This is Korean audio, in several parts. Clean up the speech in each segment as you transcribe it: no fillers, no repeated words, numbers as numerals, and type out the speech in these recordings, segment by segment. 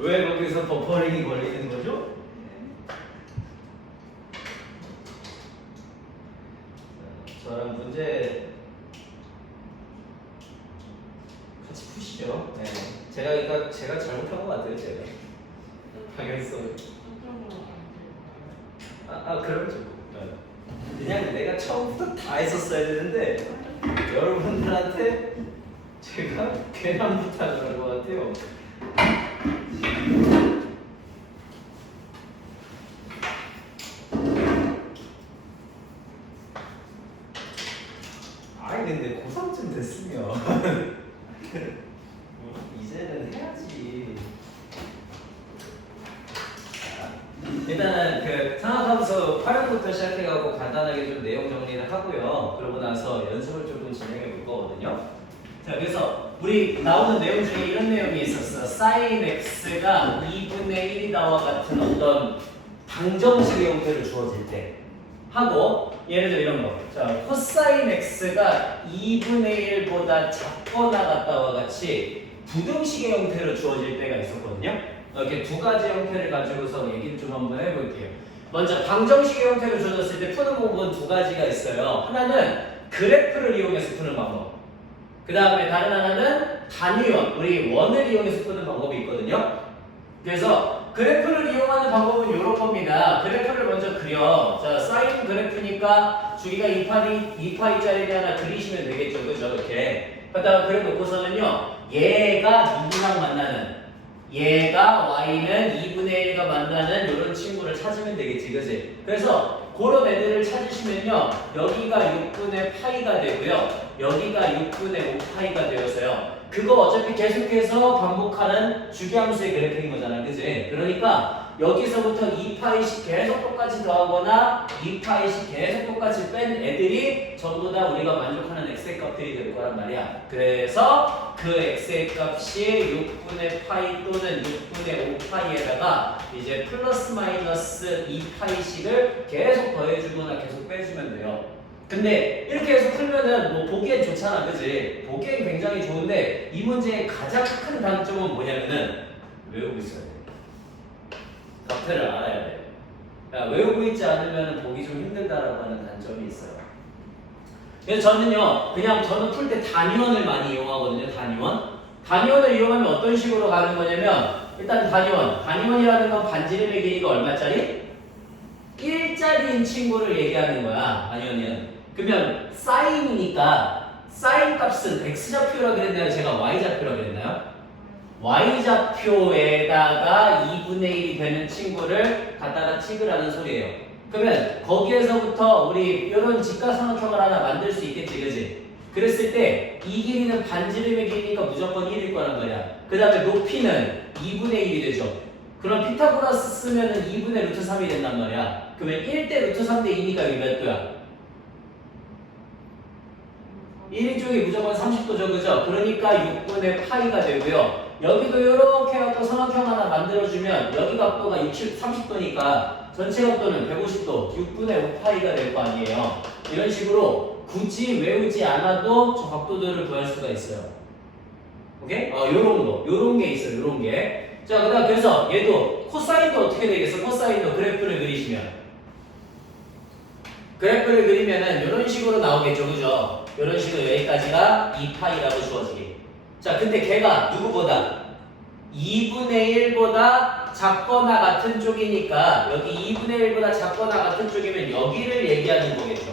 왜 거기서 버퍼링이 걸리는 거죠? 저랑 문제 같이 푸시죠. 네. 제가 잘못한 것 같아요. 제가 방향성을. 그럼 좀. 그냥 내가 처음부터 다 했었어야 되는데 여러분들한테 제가 괜한 부탁을 한 것 같아요. 근데 고3쯤 됐으면 이제는 해야지. 일단은 그 상학함수 활용부터 시작해가지고 간단하게 좀 내용 정리를 하고요. 그러고 나서 연습을 조금 진행해 볼 거거든요. 자, 그래서 우리 나오는 내용 중에 이런 내용이 있었어. sin x가 2분의 1이다와 같은 어떤 방정식의 형태로 주어질 때 하고, 예를 들어 이런 거. 자, 코사인 x가 2분의 1보다 작거나 같다와 같이 부등식의 형태로 주어질 때가 있었거든요. 이렇게 두 가지 형태를 가지고서 얘기를 좀 한번 해볼게요. 먼저 방정식의 형태로 주어졌을 때 푸는 방법은 두 가지가 있어요. 하나는 그래프를 이용해서 푸는 방법. 그 다음에 다른 하나는 단위원, 우리 원을 이용해서 푸는 방법이 있거든요. 그래서 그래프를 이용하는 방법은 이런 겁니다. 그래프를 먼저 그려. 자, 사인 그래프니까 주기가 2파이짜리 하나 그리시면 되겠죠. 그죠? 이렇게. 그다가 그려놓고서는요, 얘가 누구랑 만나는, 얘가 y는 2분의 1과 만나는 이런 친구를 찾으면 되겠지. 그지? 그래서 그런 애들을 찾으시면요, 여기가 6분의 파이가 되고요, 여기가 6분의 5파이가 되어서요, 그거 어차피 계속해서 반복하는 주기함수의 그래프인 거잖아요. 그치? 그러니까 여기서부터 2파이씩 계속 똑같이 더하거나 2파이씩 계속 똑같이 뺀 애들이 전부 다 우리가 만족하는 x의 값들이 될 거란 말이야. 그래서 그 x의 값이 6분의 파이 또는 6분의 5파이에다가 이제 플러스 마이너스 2파이씩을 계속 더해주거나 계속 빼주면 돼요. 근데 이렇게 해서 풀면은 뭐 보기엔 좋잖아, 그지? 보기엔 굉장히 좋은데 이 문제의 가장 큰 단점은 뭐냐면은 외우고 있어야 돼. 답변을 알아야 돼. 외우고 있지 않으면 보기 좀 힘들다라고 하는 단점이 있어요. 그래서 저는 풀 때 단위원을 많이 이용하거든요. 단위원을 이용하면 어떤 식으로 가는 거냐면, 일단 단위원이라는 건 반지름의 길이가 얼마짜리? 1짜리인 친구를 얘기하는 거야. 단위원은. 그러면 사인이니까 사인 값은 x좌표라고 그랬나요? 제가 y좌표라고 그랬나요? y좌표에다가 2분의 1이 되는 친구를 갖다가 찍으라는 소리예요. 그러면 거기에서부터 우리 이런 직각삼각형을 하나 만들 수 있겠지, 그지? 그랬을 때 이 길이는 반지름의 길이니까 무조건 1일 거란 말이야. 그 다음에 높이는 2분의 1이 되죠. 그럼 피타고라스 쓰면은 2분의 루트 3이 된단 말이야. 그러면 1대 루트 3대 2니까 여기 몇 도야? 1인 쪽이 무조건 30도죠, 그죠? 그러니까 6분의 파이가 되고요. 여기도 이렇게 갖고 삼각형 하나 만들어주면 여기 각도가 30도니까 전체 각도는 150도, 6분의 5파이가 될 거 아니에요. 이런 식으로 굳이 외우지 않아도 저 각도들을 구할 수가 있어요. 오케이? 요런 게 있어요, 요런 게. 자, 그다음 그래서 얘도 코사인도 어떻게 되겠어? 코사인도 그래프를 그리시면. 그래프를 그리면은 이런 식으로 나오겠죠, 그죠? 이런 식으로 여기까지가 2파이라고 주어지게. 자, 근데 걔가 누구보다 2분의 1보다 작거나 같은 쪽이니까 여기 2분의 1보다 작거나 같은 쪽이면 여기를 얘기하는 거겠죠.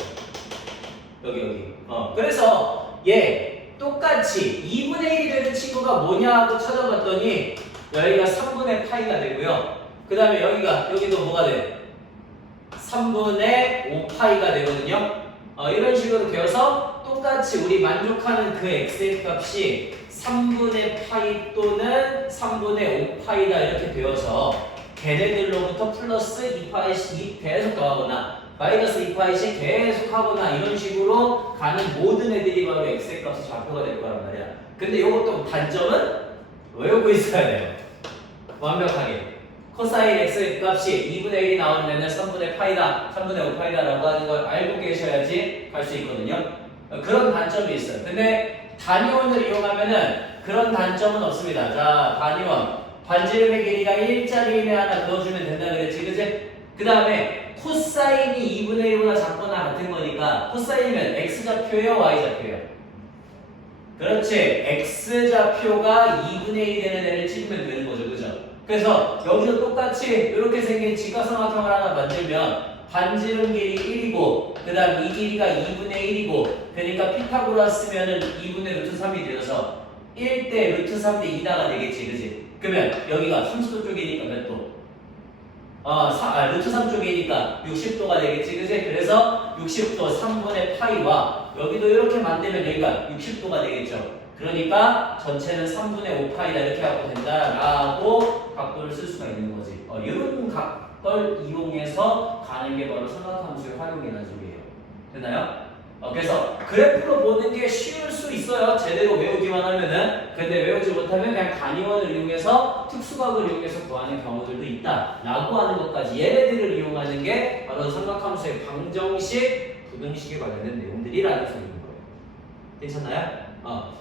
여기. 그래서 얘 똑같이 2분의 1이 되는 친구가 뭐냐 하고 찾아봤더니 여기가 3분의 파이가 되고요. 그 다음에 여기도 뭐가 돼? 3분의 5파이가 되거든요. 이런 식으로 되어서 똑같이 우리 만족하는 그 x의 값이 3분의 파이 또는 3분의 5파이다 이렇게 되어서 걔네들로부터 플러스 2파이씩 계속 더하거나 마이너스 2파이씩 계속 하거나 이런 식으로 가는 모든 애들이 바로 x의 값이 좌표가 될 거란 말이야. 근데 이것도 단점은 외우고 있어야 돼요. 완벽하게. 코사인 x 값이 2분의 1이 나오는 데는 3분의 파이다, 3분의 5파이다라고 하는 걸 알고 계셔야지 갈 수 있거든요. 그런 단점이 있어요. 근데 단위원을 이용하면은 그런 단점은 없습니다. 자, 단위원. 반지름의 길이가 1짜리 이내 하나 그어주면 된다 그랬지, 그지? 그 다음에 코사인이 2분의 1보다 작거나 같은 거니까 코사인이면 x좌표예요, y좌표예요? 그렇지. x좌표가 2분의 1 되는 애를 찍으면 되는 거죠, 그죠? 그래서 여기서 똑같이 이렇게 생긴 직각삼각형을 하나 만들면 반지름 길이 1이고 그 다음 이 길이가 2분의 1이고 그러니까 피타고라스면은 2분의 루트 3이 되어서 1대 루트 3대 2다가 되겠지, 그지? 그러면 여기가 30도 쪽이니까 몇 도? 루트 3 쪽이니까 60도가 되겠지, 그지? 그래서 60도 3분의 파이와 여기도 이렇게 만들면 여기가 60도가 되겠죠. 그러니까 전체는 3분의 5파이다 이렇게 하고 된다라고 각도를 쓸 수가 있는 거지. 이런 각도를 이용해서 가는 게 바로 삼각함수의 활용이라는 소리예요. 됐나요? 그래서 그래프로 보는 게 쉬울 수 있어요. 제대로 외우기만 하면은. 근데 외우지 못하면 그냥 단위원을 이용해서 특수각을 이용해서 구하는 경우들도 있다라고 하는 것까지 얘네들을 이용하는 게 바로 삼각함수의 방정식, 부등식에 관련된 내용들이라는 소리인 거예요. 괜찮나요?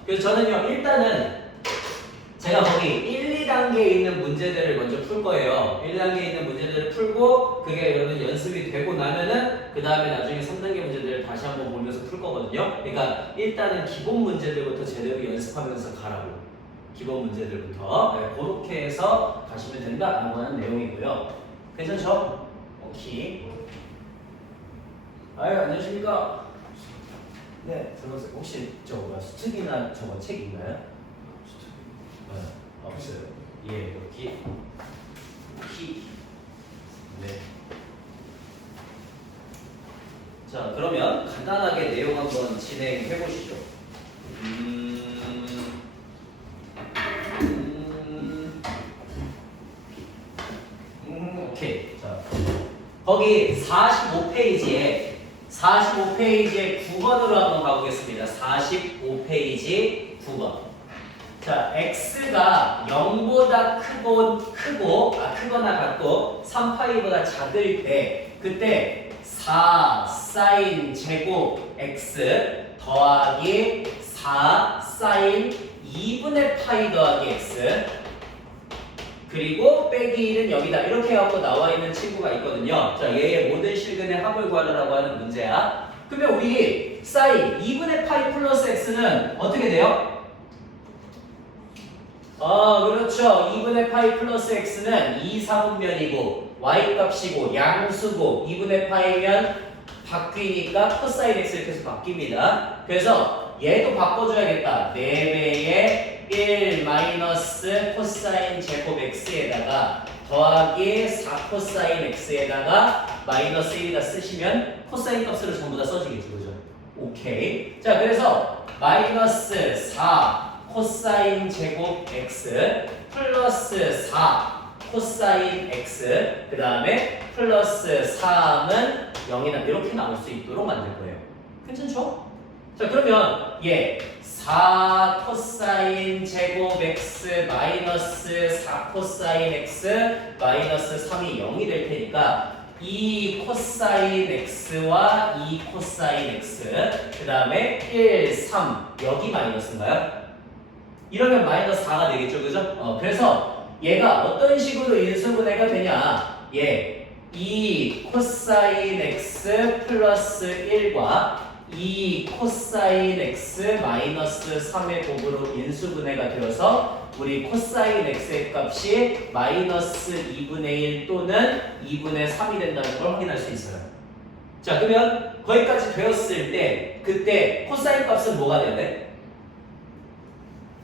그래서 저는요 일단은 제가 거기 1, 2단계에 있는 문제들을 먼저 풀 거예요. 1단계에 있는 문제들을 풀고 그게 여러분 연습이 되고 나면은 그 다음에 나중에 3단계 문제들을 다시 한번 보면서 풀 거거든요. 그러니까 일단은 기본 문제들부터 제대로 연습하면서 가라고. 기본 문제들부터 그렇게 해서 가시면 된다라고 하는 내용이고요. 괜찮죠? 오케이. 아유 안녕하십니까? 네, 들어보세요. 혹시 저거 수특이나 저거 책 있나요? 없어요. 예, 여기 네. 자, 그러면 간단하게 내용 한번 진행해 보시죠. 오케이. 자, 거기 45페이지에 9번으로 한번 가보겠습니다. 45페이지 9번. 자, x가 0보다 크거나 같고 3파이보다 작을 때 그때 4 사인 제곱 x 더하기 4 사인 2분의 파이 더하기 x 그리고 빼기 1은 여기다 이렇게 해갖고 나와 있는 친구가 있거든요. 자, 얘의 모든 실근의 합을 구하라고 하는 문제야. 그러면 우리 사인 2분의 파이 플러스 x는 어떻게 돼요? 그렇죠. 2분의 파이 플러스 x는 2, 4분면이고 y 값이고 양수고 2분의 파이면 바뀌니까 코사인 x 이렇게 해서 바뀝니다. 그래서 얘도 바꿔줘야겠다. 4배의 1 마이너스 코사인 제곱 x에다가 더하기 4 코사인 x에다가 마이너스 1이다 쓰시면 코사인 값으로 전부 다 써지겠죠. 그죠? 오케이. 자, 그래서 마이너스 4 코사인 제곱 x 플러스 4 코사인 x 그 다음에 플러스 3은 0이다 이렇게 나올 수 있도록 만들 거예요. 괜찮죠? 자, 그러면 4 코사인 제곱 x 마이너스 4 코사인 x 마이너스 3이 0이 될 테니까 2 코사인 x와 2 코사인 x 그 다음에 1, 3 여기 마이너스인가요? 이러면 마이너스 4가 되겠죠, 그죠? 그래서 얘가 어떤 식으로 인수분해가 되냐? 2 코사인 x 플러스 1과 2 코사인 x 마이너스 3의 곱으로 인수분해가 되어서 우리 코사인 x의 값이 마이너스 2분의 1 또는 2분의 3이 된다는 걸 확인할 수 있어요. 자, 그러면 거기까지 되었을 때 그때 코사인 값은 뭐가 돼야 돼?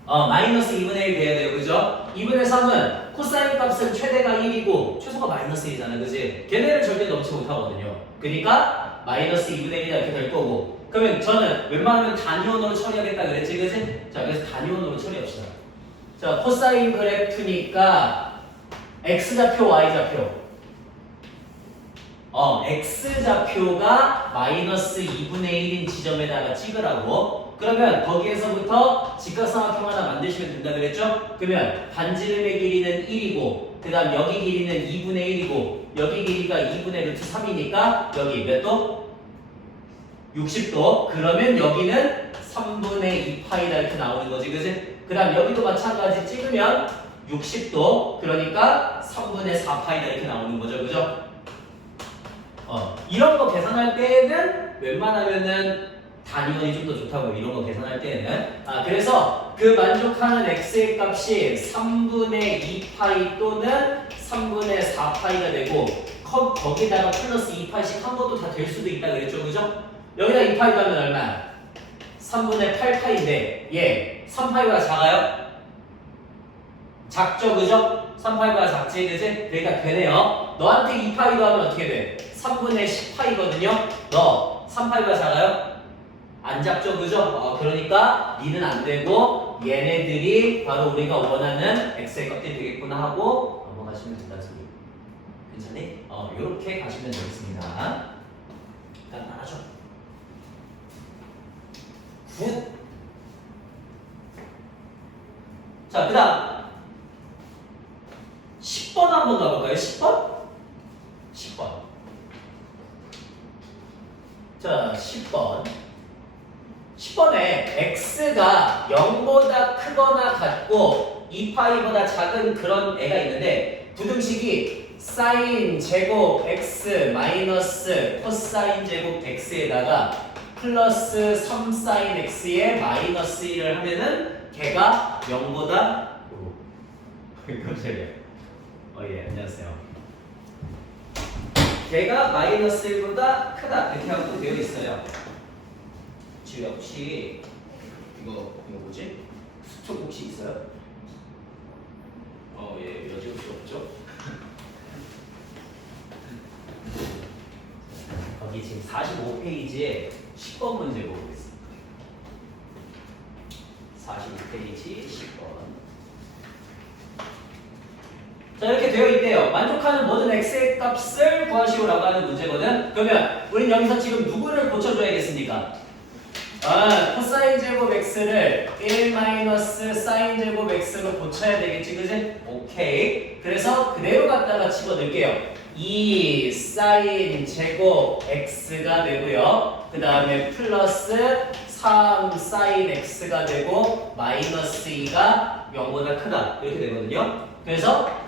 마이너스 2분의 1 돼야 돼요. 그죠? 2분의 3은 코사인 값은 최대가 1이고 최소가 마이너스 1이잖아. 그지? 걔네를 절대 넘지 못하거든요. 그러니까 마이너스 2분의 1이 이렇게 될 거고 그러면 저는 웬만하면 단위원으로 처리하겠다 그랬지. 그지? 자, 그래서 단위원으로 처리합시다. 자, 코사인 그래프니까 x좌표, y좌표 x좌표가 마이너스 2분의 1인 지점에다가 찍으라고 그러면 거기에서부터 직각삼각형 하나 만드시면 된다 그랬죠? 그러면 반지름의 길이는 1이고 그 다음 여기 길이는 2분의 1이고 여기 길이가 2분의 루트 3이니까 여기 몇 도? 60도. 그러면 여기는 3분의 2파이다 이렇게 나오는 거지, 그지? 그 다음 여기도 마찬가지 찍으면 60도. 그러니까 3분의 4파이다 이렇게 나오는 거죠, 그죠? 이런 거 계산할 때는 웬만하면은 단위원이 좀 더 좋다고요. 이런 거 계산할 때는. 그래서 그 만족하는 x의 값이 3분의 2파이 또는 3분의 4파이가 되고 거기다가 플러스 2파이씩 한 것도 다 될 수도 있다 그랬죠, 그죠? 여기다 2파이 하면 얼마야? 3분의 8파이인데 얘 3파이보다 작아요? 작죠, 그죠? 3파이보다 작지, 그지? 그러니까 되네요. 너한테 2파이도 하면 어떻게 돼? 3분의 10파이거든요? 너 3파이보다 작아요? 안 작죠, 그죠? 그러니까 니는 안 되고 얘네들이 바로 우리가 원하는 x의 값이 되겠구나 하고 넘어가시면 된다는 소리. 괜찮니? 요렇게 가시면 되겠습니다. 간단하죠? 굿! 자, 그 다음 10번 한번 가볼까요? 10번? 10번. 자, 10번. 10번에 x가 0보다 크거나 같고 2파이보다 작은 그런 애가 있는데 부등식이 사인 제곱 x 마이너스 코사인 제곱 x에다가 플러스 3 사인 x에 마이너스 1을 하면은 걔가 0보다 깜짝이야. 예, 안녕하세요. 걔가 마이너스 1보다 크다 이렇게 하고 되어 있어요. 지금 혹시 이거 뭐지? 수첩 혹시 있어요? 예, 여지 혹시 없죠? 거기 지금 45페이지에 10번 문제 보고 있습니다. 45페이지 10번. 자, 이렇게 되어 있대요. 만족하는 모든 x의 값을 구하시오라고 하는 문제거든. 그러면 우린 여기서 지금 누구를 고쳐줘야겠습니까? 코사인 제곱 x를 1 마이너스 사인 제곱 x로 고쳐야 되겠지, 그지? 오케이. 그래서 그대로 갖다가 집어넣을게요. 2 사인 제곱 x가 되고요. 그 다음에 플러스 3 사인 x가 되고 마이너스 2가 0보다 크다 이렇게 되거든요. 그래서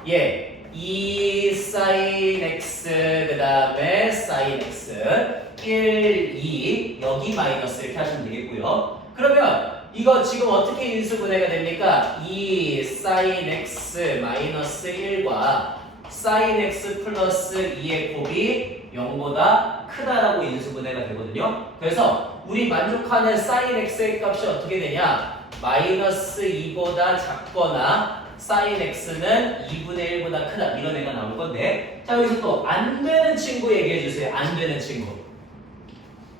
2 사인 x 그 다음에 사인 x 1, 2 여기 마이너스 이렇게 하시면 되겠고요. 그러면 이거 지금 어떻게 인수분해가 됩니까? 2 사인 x 마이너스 1과 사인 x 플러스 2의 곱이 0보다 크다라고 인수분해가 되거든요. 그래서 우리 만족하는 사인 x의 값이 어떻게 되냐? 마이너스 2보다 작거나 사인 x는 2분의 1보다 크다 이런 애가 나올 건데, 자 여기서 또 안 되는 친구 얘기해 주세요. 안 되는 친구.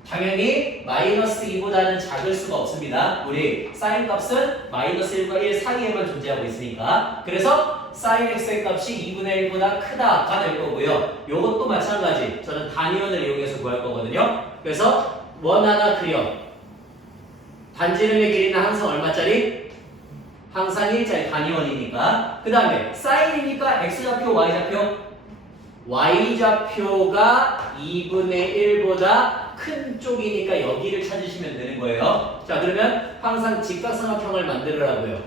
당연히 마이너스 2보다는 작을 수가 없습니다. 우리 사인 값은 마이너스 1과 1 사이에만 존재하고 있으니까. 그래서 사인 x의 값이 2분의 1보다 크다가 될 거고요. 요것도 마찬가지. 저는 단위원을 이용해서 구할 거거든요. 그래서 원 하나 그려. 반지름의 길이는 항상 얼마짜리? 항상 1짜리 단위원이니까. 그 다음에 사인이니까 x좌표, y좌표? y좌표가 2분의 1보다 큰 쪽이니까 여기를 찾으시면 되는 거예요. 자, 그러면 항상 직각삼각형을 만들으라고요.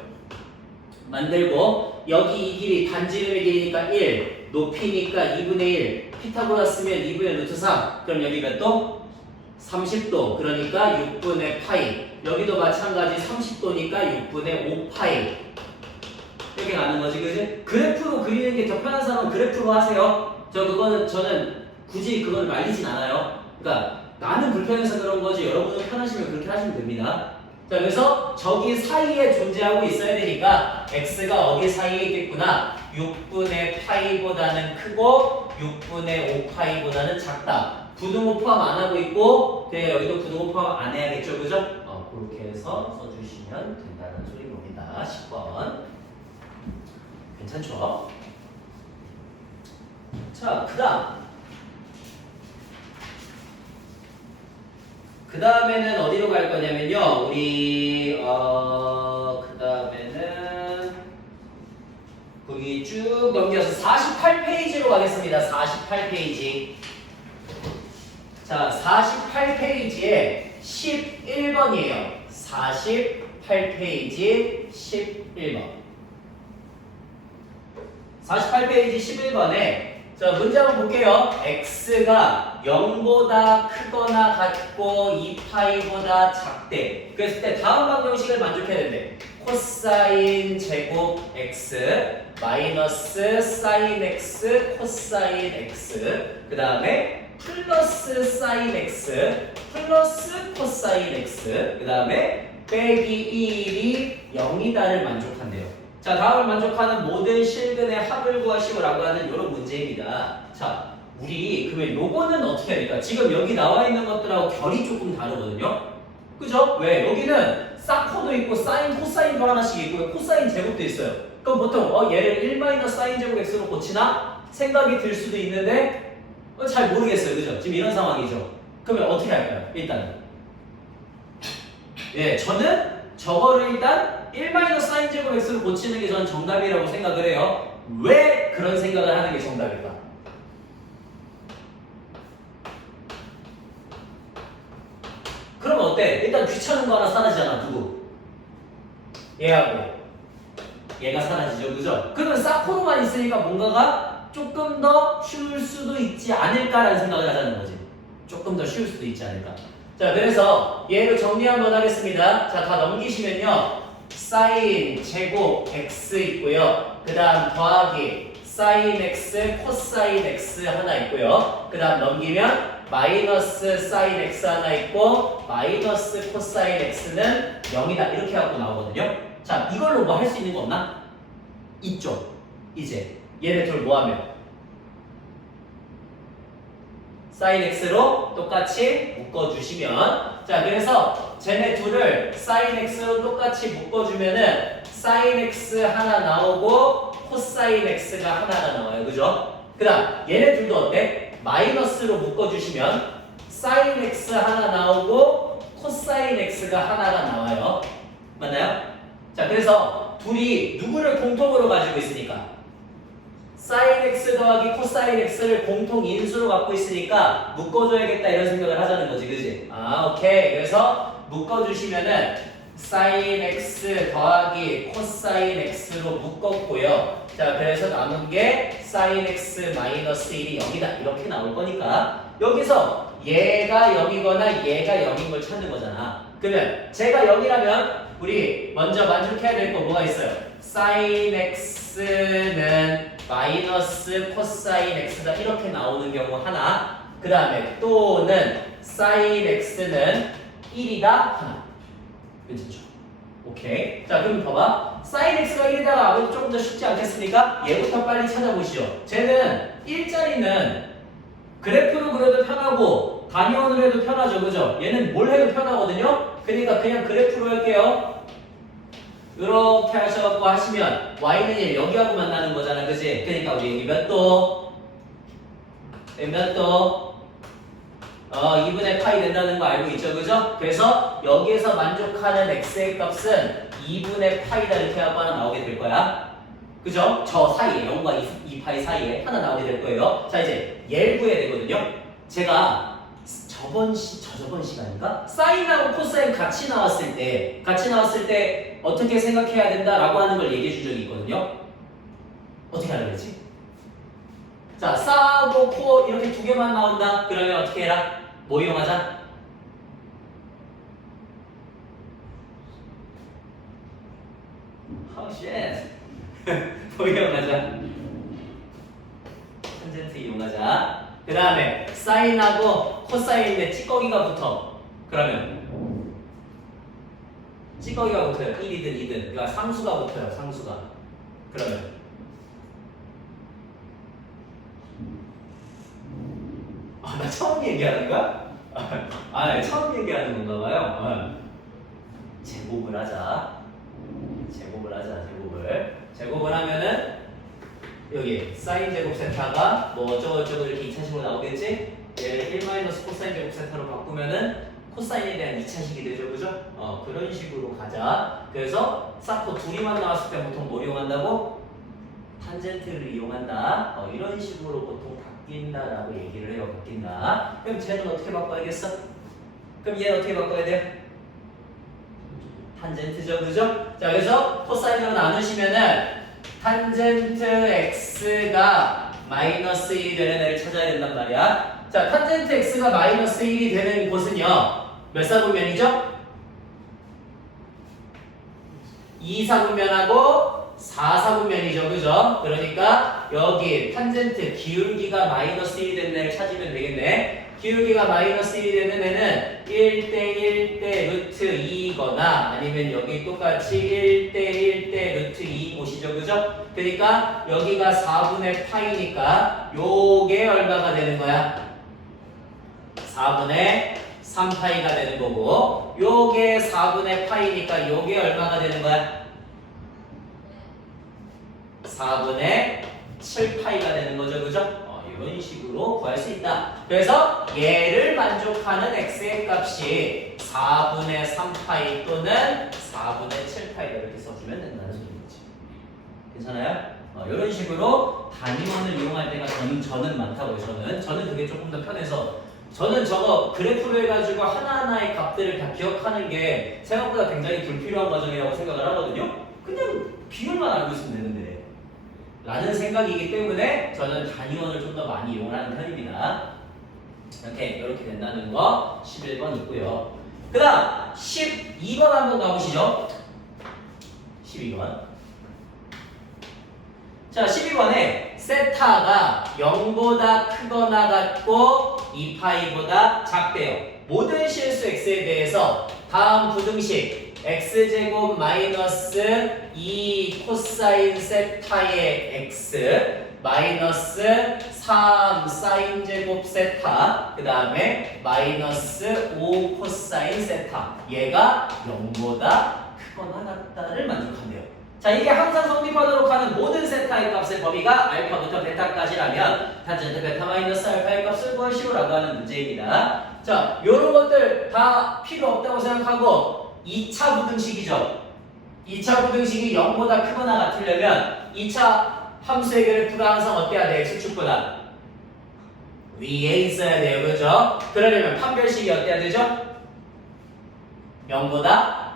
만들고 여기 이 길이 반지름의 길이니까 1, 높이니까 2분의 1, 피타고라스면 2분의 루트 3. 그럼 여기가 또 30도, 그러니까 6분의 파이. 여기도 마찬가지 30도니까 6분의 5파이. 이렇게 가는 거지, 그지? 그래프로 그리는 게 더 편한 사람은 그래프로 하세요. 저는 굳이 그걸 말리진 않아요. 그러니까 나는 불편해서 그런 거지 여러분은 편하시면 그렇게 하시면 됩니다. 자, 그래서 저기 사이에 존재하고 있어야 되니까 x가 어디 사이에 있겠구나. 6분의 파이보다는 크고 6분의 5파이보다는 작다. 부등호 포함 안 하고 있고, 네, 여기도 부등호 포함 안 해야겠죠, 그죠? 그렇게 해서 써주시면 된다는 소리입니다. 10번. 괜찮죠? 자, 그 다음에는 어디로 갈 거냐면요. 우리 그 다음에는 거기 쭉 넘겨서 48페이지로 가겠습니다. 48페이지. 자, 48페이지에 11번이에요. 48페이지 11번. 48페이지 11번에 자, 문제 한번 볼게요. x가 0보다 크거나 같고 2파이보다 작대. 그랬을 때 다음 방정식을 만족해야 된대. 코사인 제곱 x 마이너스 사인 x 코사인 x 그 다음에 플러스 사인 x 플러스 코사인 x 그 다음에 빼기 1이 0이다를 만족한대요. 자, 다음을 만족하는 모든 실근의 합을 구하시오라고 하는 이런 문제입니다. 자, 우리 그러면 요거는 어떻게 해야 될까? 지금 여기 나와 있는 것들하고 결이 조금 다르거든요. 그죠? 왜? 여기는 사코도 있고 사인, 코사인도 하나씩 있고 코사인 제곱도 있어요. 그럼 보통 얘를 1 사인 제곱 x로 고치나? 생각이 들 수도 있는데 잘 모르겠어요. 그죠? 지금 이런 상황이죠. 그러면 어떻게 할까요? 일단은 예, 저는 저거를 일단 1 사인 제곱 x로 고치는 게 저는 정답이라고 생각을 해요. 왜 그런 생각을 하는 게 정답일까? 그럼 어때? 일단 귀찮은 거 하나 사라지잖아. 누구? 얘하고 얘가 사라지죠. 그죠? 그러면 사코로만 있으니까 뭔가가 조금 더 쉬울 수도 있지 않을까라는 생각을 하자는 거지. 조금 더 쉬울 수도 있지 않을까. 자, 그래서 얘를 정리 한번 하겠습니다. 자, 다 넘기시면요. 사인 제곱 x 있고요. 그 다음 더하기 사인 x 코사인 x 하나 있고요. 그 다음 넘기면 마이너스 사인 x 하나 있고 마이너스 코사인 x는 0이다 이렇게 갖고 나오거든요. 자, 이걸로 뭐 할 수 있는 거 없나? 있죠. 이제 얘네 둘 뭐하면 사인 x로 똑같이 묶어주시면 자, 그래서 쟤네 둘을 사인 x로 똑같이 묶어주면은 사인 x 하나 나오고 코사인 x가 하나가 나와요. 그죠? 그 다음 얘네 둘도 어때? 마이너스로 묶어주시면 사인 x 하나 나오고 코사인 x가 하나가 나와요. 맞나요? 자, 그래서 둘이 누구를 공통으로 가지고 있으니까 사인 x 더하기 코사인 x를 공통 인수로 갖고 있으니까 묶어줘야겠다 이런 생각을 하자는 거지. 그지? 아, 오케이. 그래서 묶어주시면은 사인 x 더하기 코사인 x로 묶었고요. 자, 그래서 남은 게 사인 x 마이너스 1이 0이다 이렇게 나올 거니까 여기서 얘가 0이거나 얘가 0인 걸 찾는 거잖아. 그러면 제가 0이라면 우리 먼저 만족해야 될 거 뭐가 있어요? 사인 x는 마이너스 코사인 x다 이렇게 나오는 경우 하나. 그 다음에 또는 사인 x는 1이다 하나. 괜찮죠? 오케이. 자, 그럼 봐봐. 사인 x가 1이다가 아무래도 조금 더 쉽지 않겠습니까? 얘부터 빨리 찾아보시죠. 쟤는 1짜리는 그래프로 그려도 편하고 단위원으로 해도 편하죠. 그죠? 얘는 뭘 해도 편하거든요? 그러니까 그냥 그래프로 할게요. 이렇게 하셔갖고 하시면 y는 1 여기하고 만나는 거잖아. 그지? 그러니까 우리 여기 몇 도? 몇 도? 2분의 파이 된다는 거 알고 있죠? 그죠? 그래서 여기에서 만족하는 x의 값은 2분의 파이다 이렇게 하고 하나 나오게 될 거야. 그죠? 저 사이에 0과 2파이 사이에 하나 나오게 될 거예요. 자, 이제 얘를 구해야 되거든요. 제가 저번 시간인가? 사인하고 코사인 같이 나왔을 때 어떻게 생각해야 된다라고 하는 걸 얘기해 준 적이 있거든요. 어떻게 하려고 했지? 자, 사하고 코 이렇게 두 개만 나온다? 그러면 어떻게 해라? 뭐 이용하자? 뭐 이용하자? 탄젠트 이용하자. 그 다음에 사인하고 코사인인데 찌꺼기가 붙어. 그러면 찌꺼기가 붙어요. 1이든 2든. 그러니까 상수가 붙어요. 상수가. 그러면 나 처음 얘기하는 거야? 네, 처음 얘기하는 건가 봐요. 제곱을 하자. 제곱을 하면은 여기 사인 제곱 세타가 뭐 어쩌고저쩌고 이렇게 2차식으로 나오겠지? 얘를 1 코사인 제곱 세타로 바꾸면은 코사인에 대한 2차식이 되죠. 그죠? 그런 식으로 가자. 그래서 사코 둘이만 나왔을 때 보통 뭘 이용한다고? 탄젠트를 이용한다. 이런 식으로 보통 바뀐다라고 얘기를 해요. 바뀐다. 그럼 쟤는 어떻게 바꿔야겠어? 그럼 얘는 어떻게 바꿔야 돼요? 탄젠트죠, 그죠? 자, 그래서 코사인으로 나누시면은 탄젠트 x가 마이너스 1이 되는 애를 찾아야 된단 말이야. 자, 탄젠트 x가 마이너스 1이 되는 곳은요, 몇 사분면이죠? 2사분면하고 4사분면이죠, 그죠? 그러니까 여기 탄젠트 기울기가 마이너스 1이 되는 애를 찾으면 되겠네. 기울기가 마이너스 1이 되는 애는 1대 1대 루트 2이거나 아니면 여기 똑같이 1대 1대 루트 2인 곳이죠, 그죠? 그러니까 여기가 4분의 파이니까 요게 얼마가 되는 거야? 4분의 3파이가 되는 거고, 요게 4분의 파이니까 요게 얼마가 되는 거야? 4분의 7파이가 되는 거죠, 그죠? 이런 식으로 구할 수 있다. 그래서 얘를 만족하는 x의 값이 4분의 3파이 또는 4분의 7파이다 이렇게 써주면 된다는 소리인 거지. 괜찮아요? 이런 식으로 단위원을 이용할 때가 저는 많다고요. 저는 그게 조금 더 편해서 저는 저거 그래프로 해가지고 하나하나의 값들을 다 기억하는 게 생각보다 굉장히 불필요한 과정이라고 생각을 하거든요. 그냥 비율만 알고 있으면 되는데 라는 생각이기 때문에 저는 단위원을 좀 더 많이 이용하는 편입니다. 이렇게 된다는 거 11번 있고요. 그 다음 12번 한번 가보시죠. 12번. 자, 12번에 세타가 0보다 크거나 같고 2파이보다 작대요. 모든 실수 x에 대해서 다음 부등식 x제곱 마이너스 2 코사인 세타의 x 마이너스 3 사인 제곱 세타 그 다음에 마이너스 5 코사인 세타 얘가 0보다 크거나 같다를 만족한대요. 자, 이게 항상 성립하도록 하는 모든 세타의 값의 범위가 알파부터 베타까지라면 탄젠트 베타 마이너스 알파의 값을 구하시오라고 하는 문제입니다. 자, 요런 것들 다 필요 없다고 생각하고 2차 부등식이죠. 2차 부등식이 0보다 크거나 같으려면 2차 함수의 그래프가 항상 어때야 돼? x축보다 위에 있어야 돼요. 그죠? 그러려면 판별식이 어때야 되죠? 0보다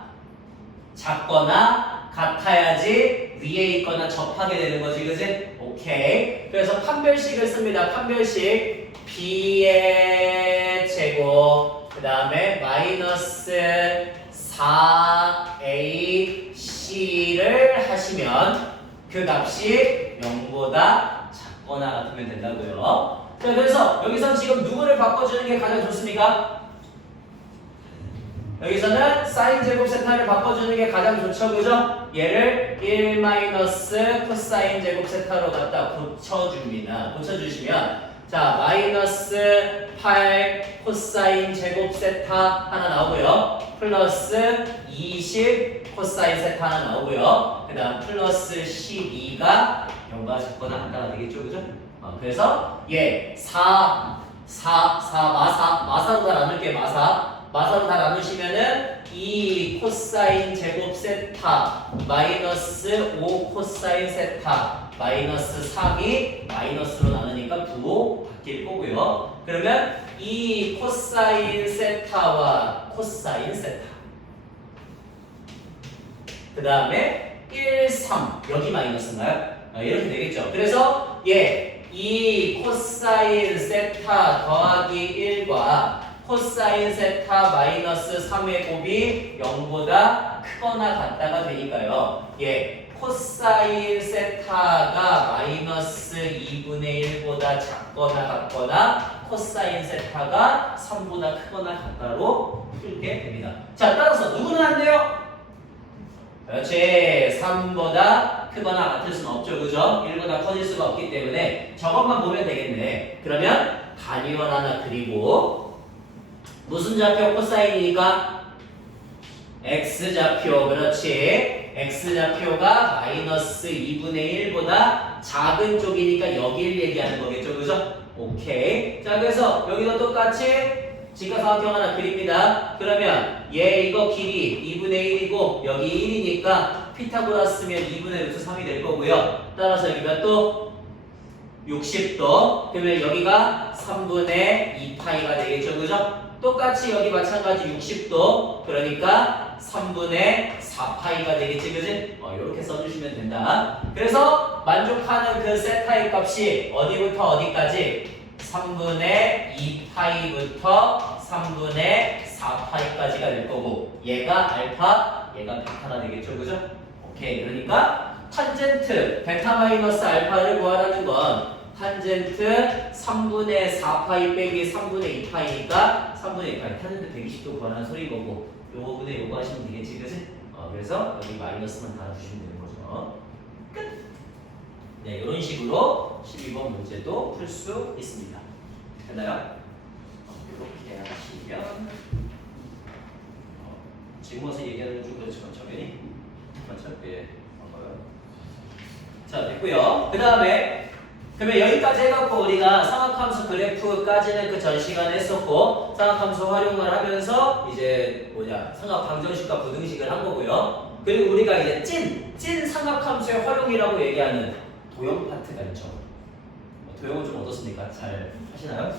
작거나 같아야지 위에 있거나 접하게 되는 거지. 그지? 오케이. 그래서 판별식을 씁니다. 판별식 b의 제곱 그 다음에 마이너스 4ac를 하시면 그 값이 0보다 작거나 같으면 된다고요. 자, 그래서 여기서 지금 누구를 바꿔주는 게 가장 좋습니까? 여기서는 사인 제곱 세타를 바꿔주는 게 가장 좋죠, 그죠? 얘를 1 마이너스 코사인 제곱 세타로 갖다 고쳐줍니다. 고쳐주시면 자, 마이너스 8 코사인 제곱 세타 하나 나오고요. 플러스 20 코사인 세타 하나 나오고요. 그 다음 플러스 12가 0과 작거나 같다가 되겠죠, 그죠? 그래서 얘 마사로 다 나눌게. 마사로 다 나누시면은 2 코사인 제곱 세타 마이너스 5 코사인 세타 마이너스 3이 마이너스로 나누니까 부호 바뀔 거고요. 그러면 2 코사인 세타와 코사인 세타 그 다음에 1, 3 여기 마이너스인가요? 이렇게 되겠죠. 그래서 얘 2 코사인 세타 더하기 1과 코사인 세타 마이너스 3의 곱이 0보다 크거나 같다가 되니까요. 예, 코사인 세타가 마이너스 2분의 1보다 작거나 같거나 코사인 세타가 3보다 크거나 같다로 풀게 됩니다. 자, 따라서 누구는 안 돼요? 그렇지. 3보다 크거나 같을 수는 없죠. 그죠? 1보다 커질 수가 없기 때문에 저것만 보면 되겠네. 그러면 단위원 하나 그리고 무슨 좌표? 코사인이니까 x좌표. 그렇지. x좌표가 마이너스 2분의 1보다 작은 쪽이니까 여기를 얘기하는 거겠죠. 그죠? 오케이. 자, 그래서 여기도 똑같이 직각삼각형 하나 그립니다. 그러면 얘 이거 길이 2분의 1이고 여기 1이니까 피타고라스면 2분의 루트 3이 될 거고요. 따라서 여기가 또 60도. 그러면 여기가 3분의 2파이가 되겠죠. 그죠? 똑같이 여기 마찬가지 60도. 그러니까 3분의 4파이가 되겠지. 그지? 이렇게 써주시면 된다. 그래서 만족하는 그 세타의 값이 어디부터 어디까지? 3분의 2파이부터 3분의 4파이까지가 될 거고 얘가 알파, 얘가 베타가 되겠죠. 그죠? 오케이. 그러니까 탄젠트 베타 마이너스 알파를 구하라는 건 탄젠트 3분의 4파이 빼기 3분의 2파이니까 3분의 2파이 탄젠트 120도 구하라는 소리인 거고 요 부분에 요거 하시면 되겠지. 그치? 그래서 여기 마이너스만 달아주시면 되는 거죠. 끝! 네, 이런 식으로 12번 문제도 풀 수 있습니다. 됐나요? 이렇게 하시면 지금 와서 얘기하는 좀 그렇지만 정연이 맞죠? 예, 반가워요. 자, 됐고요. 그 다음에 그러면 여기까지 해갖고 우리가 삼각함수 그래프까지는 그 전 시간에 했었고 삼각함수 활용을 하면서 이제 삼각 방정식과 부등식을 한 거고요. 그리고 우리가 이제 찐 삼각함수의 활용이라고 얘기하는 도형 파트가 있죠. 도형은 좀 어떻습니까? 잘 하시나요?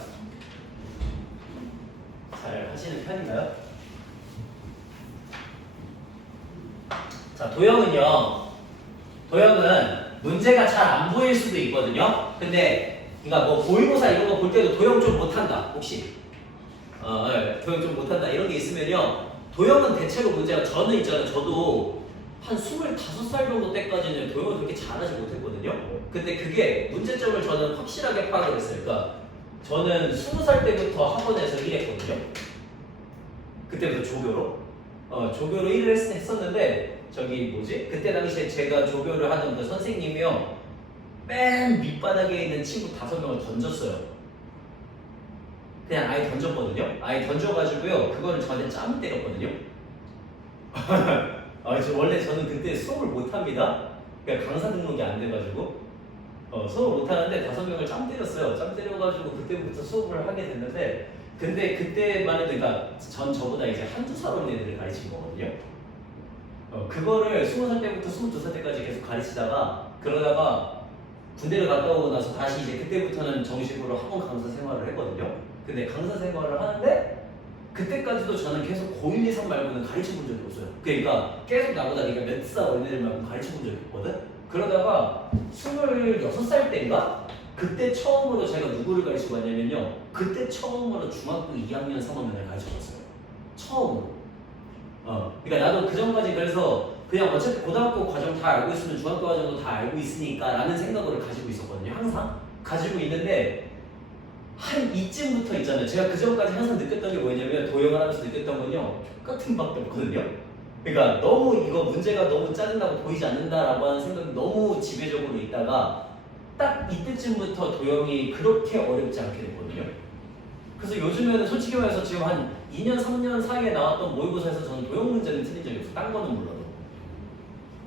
잘 하시는 편인가요? 자, 도형은 문제가 잘 안 보일 수도 있거든요. 근데 그러니까 뭐 모의고사 이런 거 볼 때도 도형 좀 못한다 혹시 네, 도형 좀 못한다 이런 게 있으면요. 도형은 대체로 문제가 저는 있잖아요. 저도 한 25살 정도 때까지는 도형을 그렇게 잘하지 못했거든요. 근데 그게 문제점을 저는 확실하게 파악을 했어요. 그러니까 저는 20살 때부터 학원에서 일했거든요. 그때부터 조교로 일을 했었는데 그때 당시에 제가 조교를 하던 그 선생님이요. 맨 밑바닥에 있는 친구 5명을 던졌어요. 그냥 아예 던졌거든요. 아예 던져가지고요. 그거를 저한테 짬 때렸거든요. 원래 저는 그때 수업을 못합니다. 그러니까 강사 등록이 안 돼가지고 수업을 못하는데 5명을 짬 때렸어요. 짬 때려가지고 그때부터 수업을 하게 됐는데 근데 그때만 해도 그러니까 저보다 이제 한두 살 어린 애들을 가르친 거거든요. 그거를 20살 때부터 22살 때까지 계속 가르치다가 그러다가 군대를 갔다 오고 나서 다시 이제 그때부터는 정식으로 학원 강사 생활을 했거든요. 근데 강사 생활을 하는데 그때까지도 저는 계속 고1, 2, 3 말고는 가르쳐 본 적이 없어요. 그러니까 계속 나보다 몇 살 어린 애들 말고 가르쳐 본 적이 없거든. 그러다가 26살 때인가? 그때 처음으로 제가 누구를 가르치고 왔냐면요. 그때 처음으로 중학교 2학년 3학년을 가르쳐줬어요. 처음으로. 그러니까 나도 그 전까지 그래서 그냥 어차피 고등학교 과정 다 알고 있으면 중학교 과정도 다 알고 있으니까 라는 생각을 가지고 있었거든요. 항상 가지고 있는데 한 이쯤부터 있잖아요. 제가 그 전까지 항상 느꼈던 게 뭐냐면 도형을 하면서 느꼈던 건요. 똑같은 밖에 없거든요. 그러니까 너무 이거 문제가 너무 짜증나고 보이지 않는다라고 하는 생각이 너무 지배적으로 있다가 딱 이때쯤부터 도형이 그렇게 어렵지 않게 됐거든요. 그래서 요즘에는 솔직히 말해서 지금 한 2년, 3년 사이에 나왔던 모의고사에서 저는 도형 문제는 틀린 적이 없어요. 딴 거는 몰라도.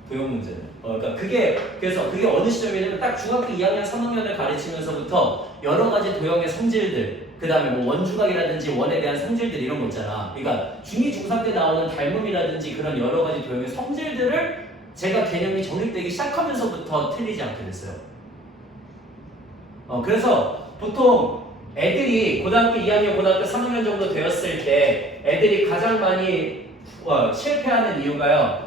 도형 문제는. 그러니까 그래서 그게 어느 시점이냐면 딱 중학교 2학년, 3학년을 가르치면서부터 여러 가지 도형의 성질들, 그 다음에 뭐 원주각이라든지 원에 대한 성질들 이런 거 있잖아. 그러니까 중2, 중3 때 나오는 닮음이라든지 그런 여러 가지 도형의 성질들을 제가 개념이 정립되기 시작하면서부터 틀리지 않게 됐어요. 그래서 보통 애들이 고등학교 2학년, 고등학교 3학년 정도 되었을 때 애들이 가장 많이 실패하는 이유가요.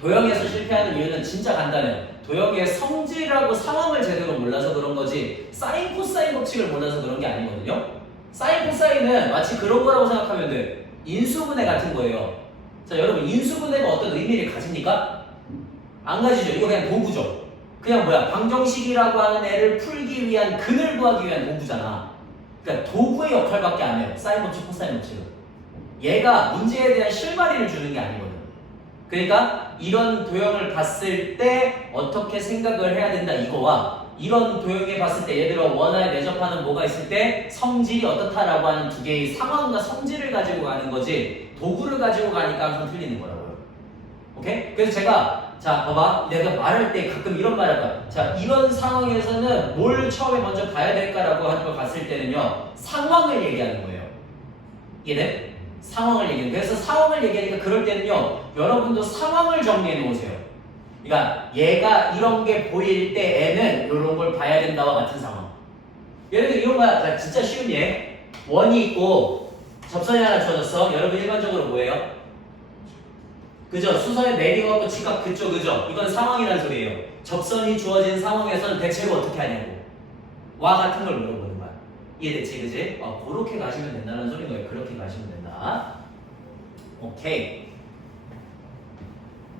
도형에서 실패하는 이유는 진짜 간단해요. 도형의 성질하고 상황을 제대로 몰라서 그런 거지 사인, 코사인 법칙을 몰라서 그런 게 아니거든요. 사인, 코사인은 마치 그런 거라고 생각하면 돼. 인수분해 같은 거예요. 자, 여러분 인수분해가 어떤 의미를 가집니까? 안 가지죠. 이거 그냥 도구죠. 그냥 방정식이라고 하는 애를 풀기 위한 근을 구하기 위한 도구잖아. 그러니까 도구의 역할밖에 안 해요. 사인 법칙, 코사인 법칙은. 얘가 문제에 대한 실마리를 주는 게 아니거든. 그러니까 이런 도형을 봤을 때 어떻게 생각을 해야 된다 이거와 이런 도형에 봤을 때 얘들아 원화에 내접하는 뭐가 있을 때 성질이 어떻다라고 하는 두 개의 상황과 성질을 가지고 가는 거지 도구를 가지고 가니까 항상 틀리는 거라고요. 오케이? 그래서 제가 자 봐봐 내가 말할 때 가끔 이런 말 할까 자 이런 상황에서는 뭘 처음에 먼저 봐야 될까라고 하는 걸 봤을 때는요 상황을 얘기하는 거예요. 이해돼? 상황을 얘기하는 거예요. 그래서 상황을 얘기하니까 그럴 때는요 여러분도 상황을 정리해 놓으세요. 그러니까 얘가 이런 게 보일 때 애는 이런 걸 봐야 된다와 같은 상황. 예를 들어 이런 거야. 진짜 쉬운 예. 원이 있고 접선이 하나 주어졌어. 여러분 일반적으로 뭐예요? 그죠? 수선에 내리고 지각 그쪽 그죠? 이건 상황이라는 소리예요. 접선이 주어진 상황에서는 대체로 어떻게 하냐고. 와 같은 걸 물어보는 거야. 이해됐지 그지? 그렇게 가시면 된다는 소리인 거예요. 그렇게 가시면 된다. 오케이.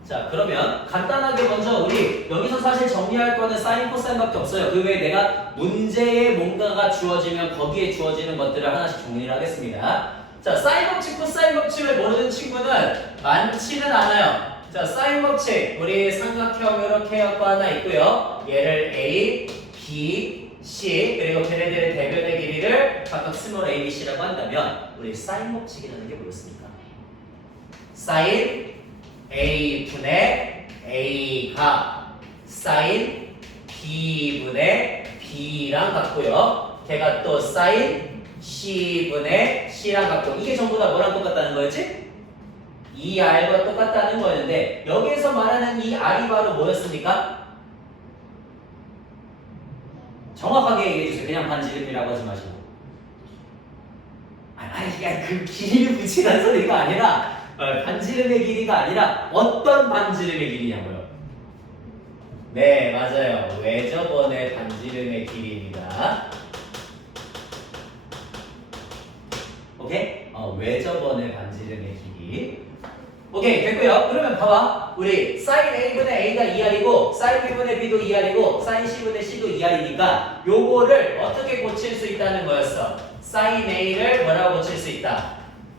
자 그러면 간단하게 먼저 우리 여기서 사실 정리할 거는 사인 코사인밖에 없어요. 그 외에 내가 문제에 뭔가가 주어지면 거기에 주어지는 것들을 하나씩 정리를 하겠습니다. 자 사인 법칙 코사인 법칙을 모르는 친구는 많지는 않아요. 자 사인 법칙 우리 삼각형 이렇게 갖고 하나 있고요. 얘를 A, B, C 그리고 걔네들의 대변의 길이를 각각 스몰 a, b, c라고 한다면 우리 사인 법칙이라는 게 뭐였습니까? 사인 A분의 A가 사인 B분의 B랑 같고요. 걔가 또 사인 C분의 C랑 같고 이게 전부 다 뭐랑 똑같다는 거였지? 이 R과 똑같다는 거였는데 여기에서 말하는 이 R이 바로 뭐였습니까? 정확하게 얘기해주세요. 그냥 반지름이라고 하지 마시고 그 길이를 붙이라는 소리가 아니라 반지름의 길이가 아니라 어떤 반지름의 길이냐고요. 네 맞아요. 외접원의 반지름의 길이입니다. 오케이? 외접원의 반지름의 길이. 오케이 됐고요. 그러면 봐봐. 우리 사인 A분의 A가 2R이고 사인 B분의 B도 2R이고 사인 C분의 C도 2R이니까 요거를 어떻게 고칠 수 있다는 거였어. 사인 A를 뭐라고 고칠 수 있다.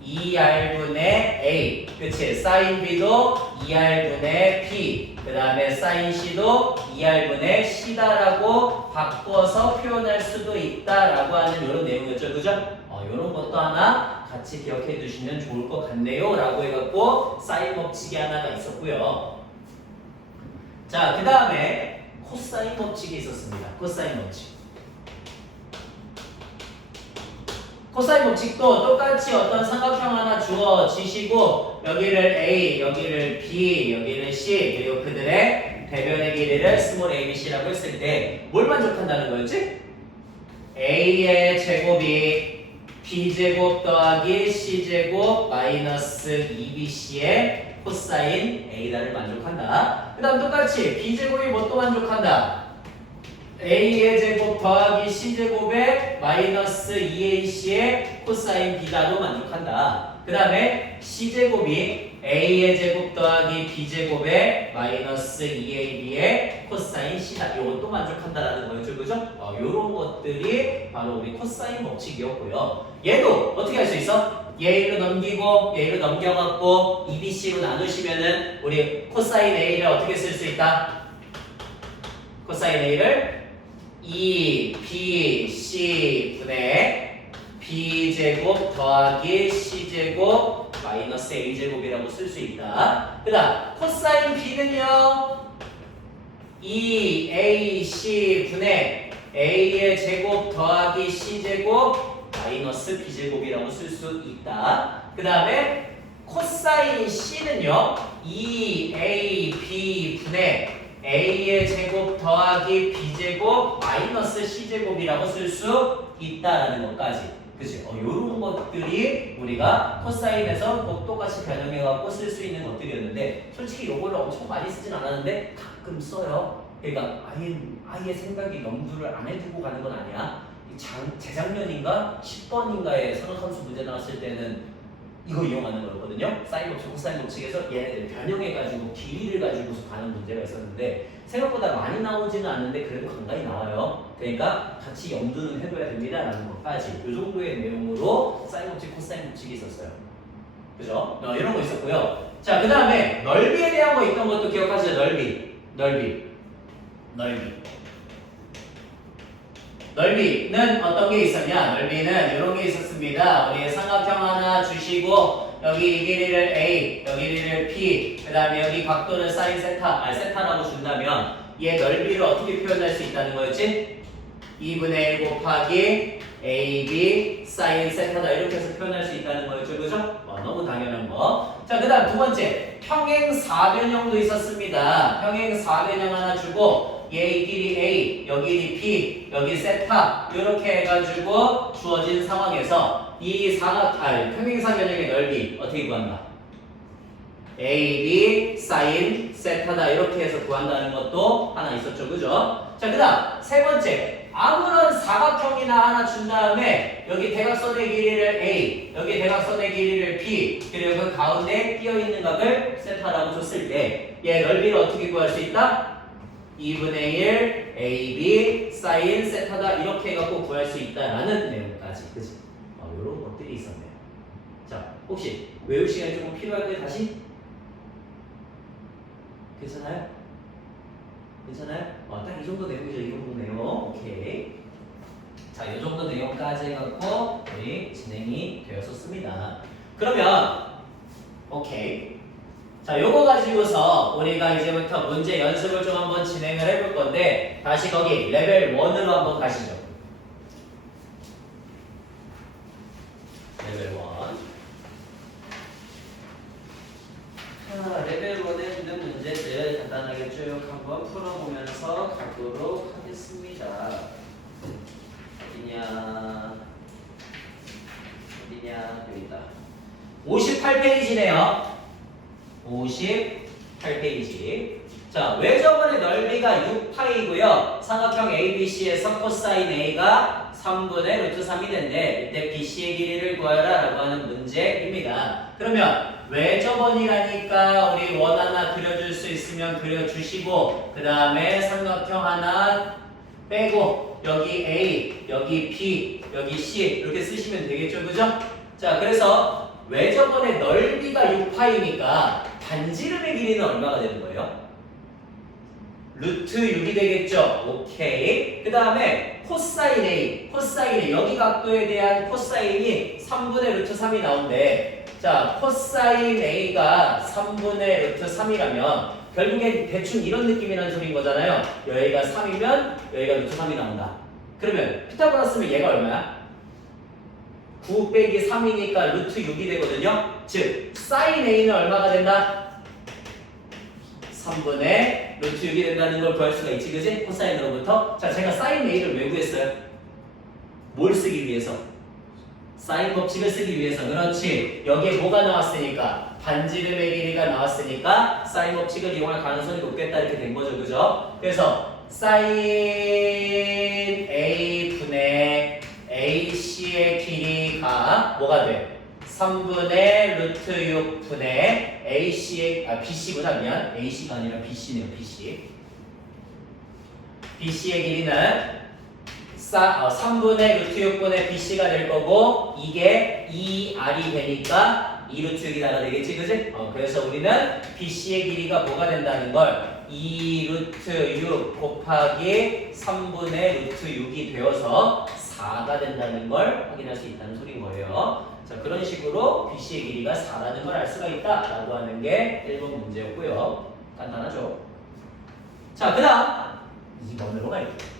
2R분의 A 그치? 사인 B도 2R분의 B 그 다음에 사인 C도 2R분의 C다라고 바꿔서 표현할 수도 있다라고 하는 이런 내용이었죠. 그죠? 이런 것도 하나 같이 기억해 두시면 좋을 것 같네요 라고 해갖고 사인 법칙이 하나가 있었고요. 자, 그 다음에 코사인 법칙이 있었습니다. 코사인 법칙. 코사인 법칙도 똑같이 어떤 삼각형 하나 주어지시고 여기를 A, 여기를 B, 여기를 C 그리고 그들의 대변의 길이를 스몰 a, b, c라고 했을 때 뭘 만족한다는 거였지? A의 제곱이 B제곱 더하기 C제곱 마이너스 2BC의 코사인 A다를 만족한다. 그 다음 똑같이 B제곱이 뭣도 만족한다. A의 제곱 더하기 C제곱의 마이너스 2AC의 코사인 B다도 만족한다. 그 다음에 C제곱이 A의 제곱 더하기 B제곱의 마이너스 2AB의 코사인 C다. 이것도 만족한다라는 거였죠. 그죠? 요런 것들이 바로 우리 코사인 법칙이었고요. 얘도 어떻게 할 수 있어? 얘를 넘기고 얘를 넘겨갖고 2BC로 나누시면은 우리 코사인 A를 어떻게 쓸 수 있다? 코사인 A를 2BC 분의 B제곱 더하기 C제곱 마이너스 A제곱이라고 쓸 수 있다. 그 다음 코사인 B는요 2AC 분의 A의 제곱 더하기 C제곱 마이너스 B제곱이라고 쓸 수 있다. 그 다음에 코사인 C는요 2AB 분의 A의 제곱 더하기 B제곱 마이너스 C제곱이라고 쓸 수 있다라는 것까지. 그치? 요런 것들이 우리가 코사인에서 꼭 똑같이 변형해갖고 쓸 수 있는 것들이었는데 솔직히 요거를 엄청 많이 쓰진 않았는데 가끔 써요. 그러니까 아예 생각이 염두를 안 해두고 가는 건 아니야. 재작년인가 10번인가에 상학함수 문제 나왔을 때는 이거 이용하는 거였거든요. 사인 법칙, 코사인 법칙에서 얘네들 변형해가지고 길이를 가지고서 가는 문제가 있었는데 생각보다 많이 나오지는 않는데 그래도 간간히 나와요. 그러니까 같이 염두는 해둬야 됩니다라는 것까지 이 정도의 내용으로 사인 법칙, 코사인 법칙이 있었어요. 그죠? 이런 거 있었고요. 자, 그 다음에 넓이에 대한 거 있던 것도 기억하시죠? 넓이는 어떤 게 있었냐? 넓이는 이런 게 있었습니다. 우리 삼각형 하나 주시고 여기 이 길이를 A, 여기 길이를 B, 그 다음에 여기 각도는 사인 세타라고 준다면 얘 넓이를 어떻게 표현할 수 있다는 거였지? 2분의 1 곱하기 AB 사인 세타다 이렇게 해서 표현할 수 있다는 거였죠. 그죠? 너무 당연한 거. 자, 그 다음 두 번째. 평행 4변형도 있었습니다. 평행 4변형 하나 주고 얘 길이 A, 여기 길이 B, 여기 세타 이렇게 해가지고 주어진 상황에서 이 평행 4변형의 넓이 어떻게 구한다? AB 사인 세타다 이렇게 해서 구한다는 것도 하나 있었죠. 그죠? 자, 그 다음 세 번째. 아무런 사각형이나 하나 준 다음에 여기 대각선의 길이를 A, 여기 대각선의 길이를 B, 그리고 그 가운데 끼어있는 각을 세타라고 줬을 때 얘 넓이를 어떻게 구할 수 있다? 2분의 1 AB 사인 세타다 이렇게 해갖고 구할 수 있다라는 내용까지. 그치? 이런 것들이 있었네요. 자, 혹시 외울 시간이 조금 필요할 때 다시? 괜찮아요? 괜찮아요? 딱 이 정도 내용이죠. 이 정도 내용. 오케이. 자, 이 정도 내용까지 해갖고 우리 진행이 되었었습니다. 그러면 오케이. 자, 요거 가지고서 우리가 이제부터 문제 연습을 좀 한번 진행을 해볼 건데 다시 거기 레벨 1으로 한번 가시죠. 레벨 1. 자, 레벨 1에 있는 문제들 간단하게 쭉 한번 풀어보면서 가도록 하겠습니다. 어디냐, 여기 있다. 58페이지네요. 58페이지. 자, 외접원의 넓이가 6파이고요. 삼각형 ABC에서 코사인 A가 3분의 루트 3이 된대. 이때 BC의 길이를 구하라 라고 하는 문제입니다. 그러면 외접원이라니까 우리 원 하나 그려줄 수 있으면 그려주시고 그 다음에 삼각형 하나 빼고 여기 A, 여기 B, 여기 C 이렇게 쓰시면 되겠죠. 그죠? 자, 그래서 외접원의 넓이가 6파이니까 반지름의 길이는 얼마가 되는 거예요? 루트 6이 되겠죠. 오케이. 그 다음에 코사인 A, 여기 각도에 대한 코사인이 3분의 루트 3이 나온대. 자, 코사인 A가 3분의 루트 3이라면 결국엔 대충 이런 느낌이라는 소리인 거잖아요. 여기가 3이면 여기가 루트 3이 나온다. 그러면 피타고라스면 얘가 얼마야? 9 빼기 3이니까 루트 6이 되거든요. 즉, 사인 A는 얼마가 된다? 3분의 루트 6이 된다는 걸 구할 수가 있지, 그지? 코사인으로부터. 자, 제가 사인 A를 왜 구했어요? 뭘 쓰기 위해서? 사인 법칙을 쓰기 위해서. 그렇지. 여기에 뭐가 나왔으니까? 반지름의 길이가 나왔으니까 사인 법칙을 이용할 가능성이 높겠다 이렇게 된 거죠. 그죠? 그래서 사인 A분의 AC의 길이가 뭐가 돼? 3분의 루트 6분의 AC의 BC구나. 미안. AC가 아니라 BC네요. BC. BC의 길이는 3분의 루트 6분의 BC가 될 거고 이게 2R이 되니까 2루트 6이 나가 되겠지, 그지? 그래서 우리는 BC의 길이가 뭐가 된다는 걸 2루트 6 곱하기 3분의 루트 6이 되어서 4가 된다는 걸 확인할 수 있다는 소리인 거예요. 자, 그런 식으로 BC의 길이가 4라는 걸 알 수가 있다라고 하는 게 1번 문제였고요. 간단하죠? 자, 그 다음 2번으로 갈게요.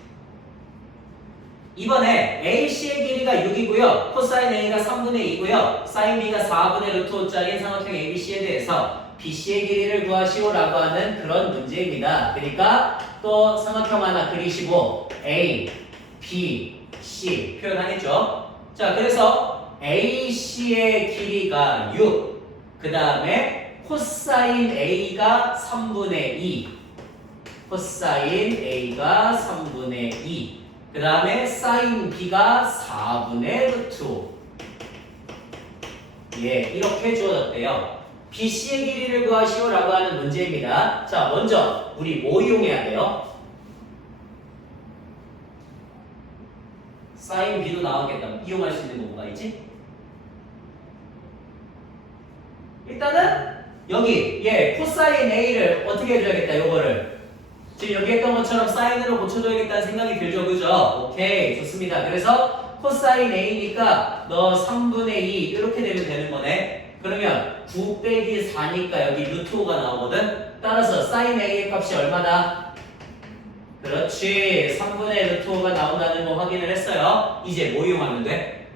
이번에 AC의 길이가 6이고요. 코사인 A가 3분의 2고요. 사인 B가 4분의 루트 5짜리 삼각형 ABC에 대해서 BC의 길이를 구하시오라고 하는 그런 문제입니다. 그러니까 또 삼각형 하나 그리시고 A, B, C 표현하겠죠. 자, 그래서 AC의 길이가 6, 그 다음에 코사인 A가 3분의 2, 코사인 A가 3분의 2, 그 다음에 사인 B가 4분의 루트 5. 예, 이렇게 주어졌대요. BC의 길이를 구하시오라고 하는 문제입니다. 자, 먼저 우리 뭐 이용해야 돼요? 사인 B도 나오겠다. 이용할 수 있는 거 뭐가 있지? 일단은 여기 코사인 A를 어떻게 해줘야겠다. 요거를 지금 여기 했던 것처럼 사인으로 고쳐줘야겠다는 생각이 들죠. 그죠? 오케이, 좋습니다. 그래서 코사인 A니까 너 3분의 2 이렇게 되면 되는 거네. 그러면 9 빼기 4니까 여기 루트 5가 나오거든. 따라서 사인 A의 값이 얼마다? 그렇지. 3분의 루트 5가 나온다는 거 확인을 했어요. 이제 뭐 이용하면 돼?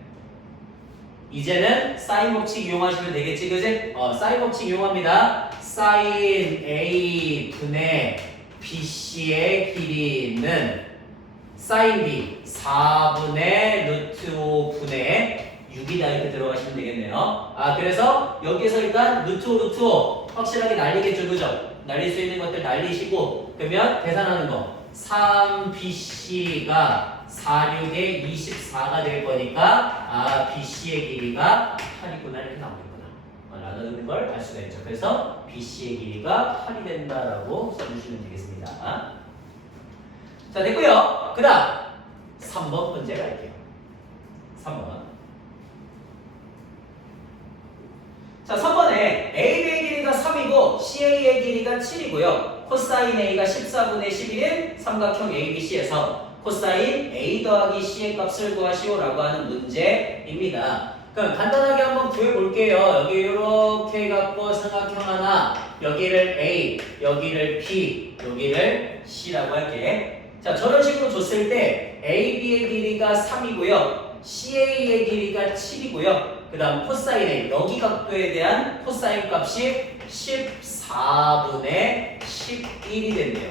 이제는 사인 법칙 이용하시면 되겠지, 그지? 사인 법칙 이용합니다. 사인 A 분의 BC의 길이는 사인 B 4분의 루트 5분의 6이다 이렇게 들어가시면 되겠네요. 그래서 여기에서 일단 루트 5 루트 5 확실하게 날리겠죠, 그죠? 날릴 수 있는 것들 날리시고 그러면 계산하는 거 3BC가 46에 24가 될 거니까 BC의 길이가 8이구나 이렇게 나오겠구나 라는 걸 알 수가 있죠. 그래서 BC의 길이가 8이 된다라고 써주시면 되겠습니다. 자, 됐고요. 그 다음 3번 문제 갈게요. 3번. 자, 3번에 AB의 길이가 3이고 CA의 길이가 7이고요. 코사인 A가 14분의 11인 삼각형 ABC에서 코사인 A 더하기 C의 값을 구하시오라고 하는 문제입니다. 그럼 간단하게 한번 구해볼게요. 여기 이렇게 갖고 삼각형 하나, 여기를 A, 여기를 B, 여기를 C라고 할게. 자, 저런 식으로 줬을 때 AB의 길이가 3이고요. CA의 길이가 7이고요. 그 다음 코사인 A, 여기 각도에 대한 코사인 값이 14분의 11이 된대요.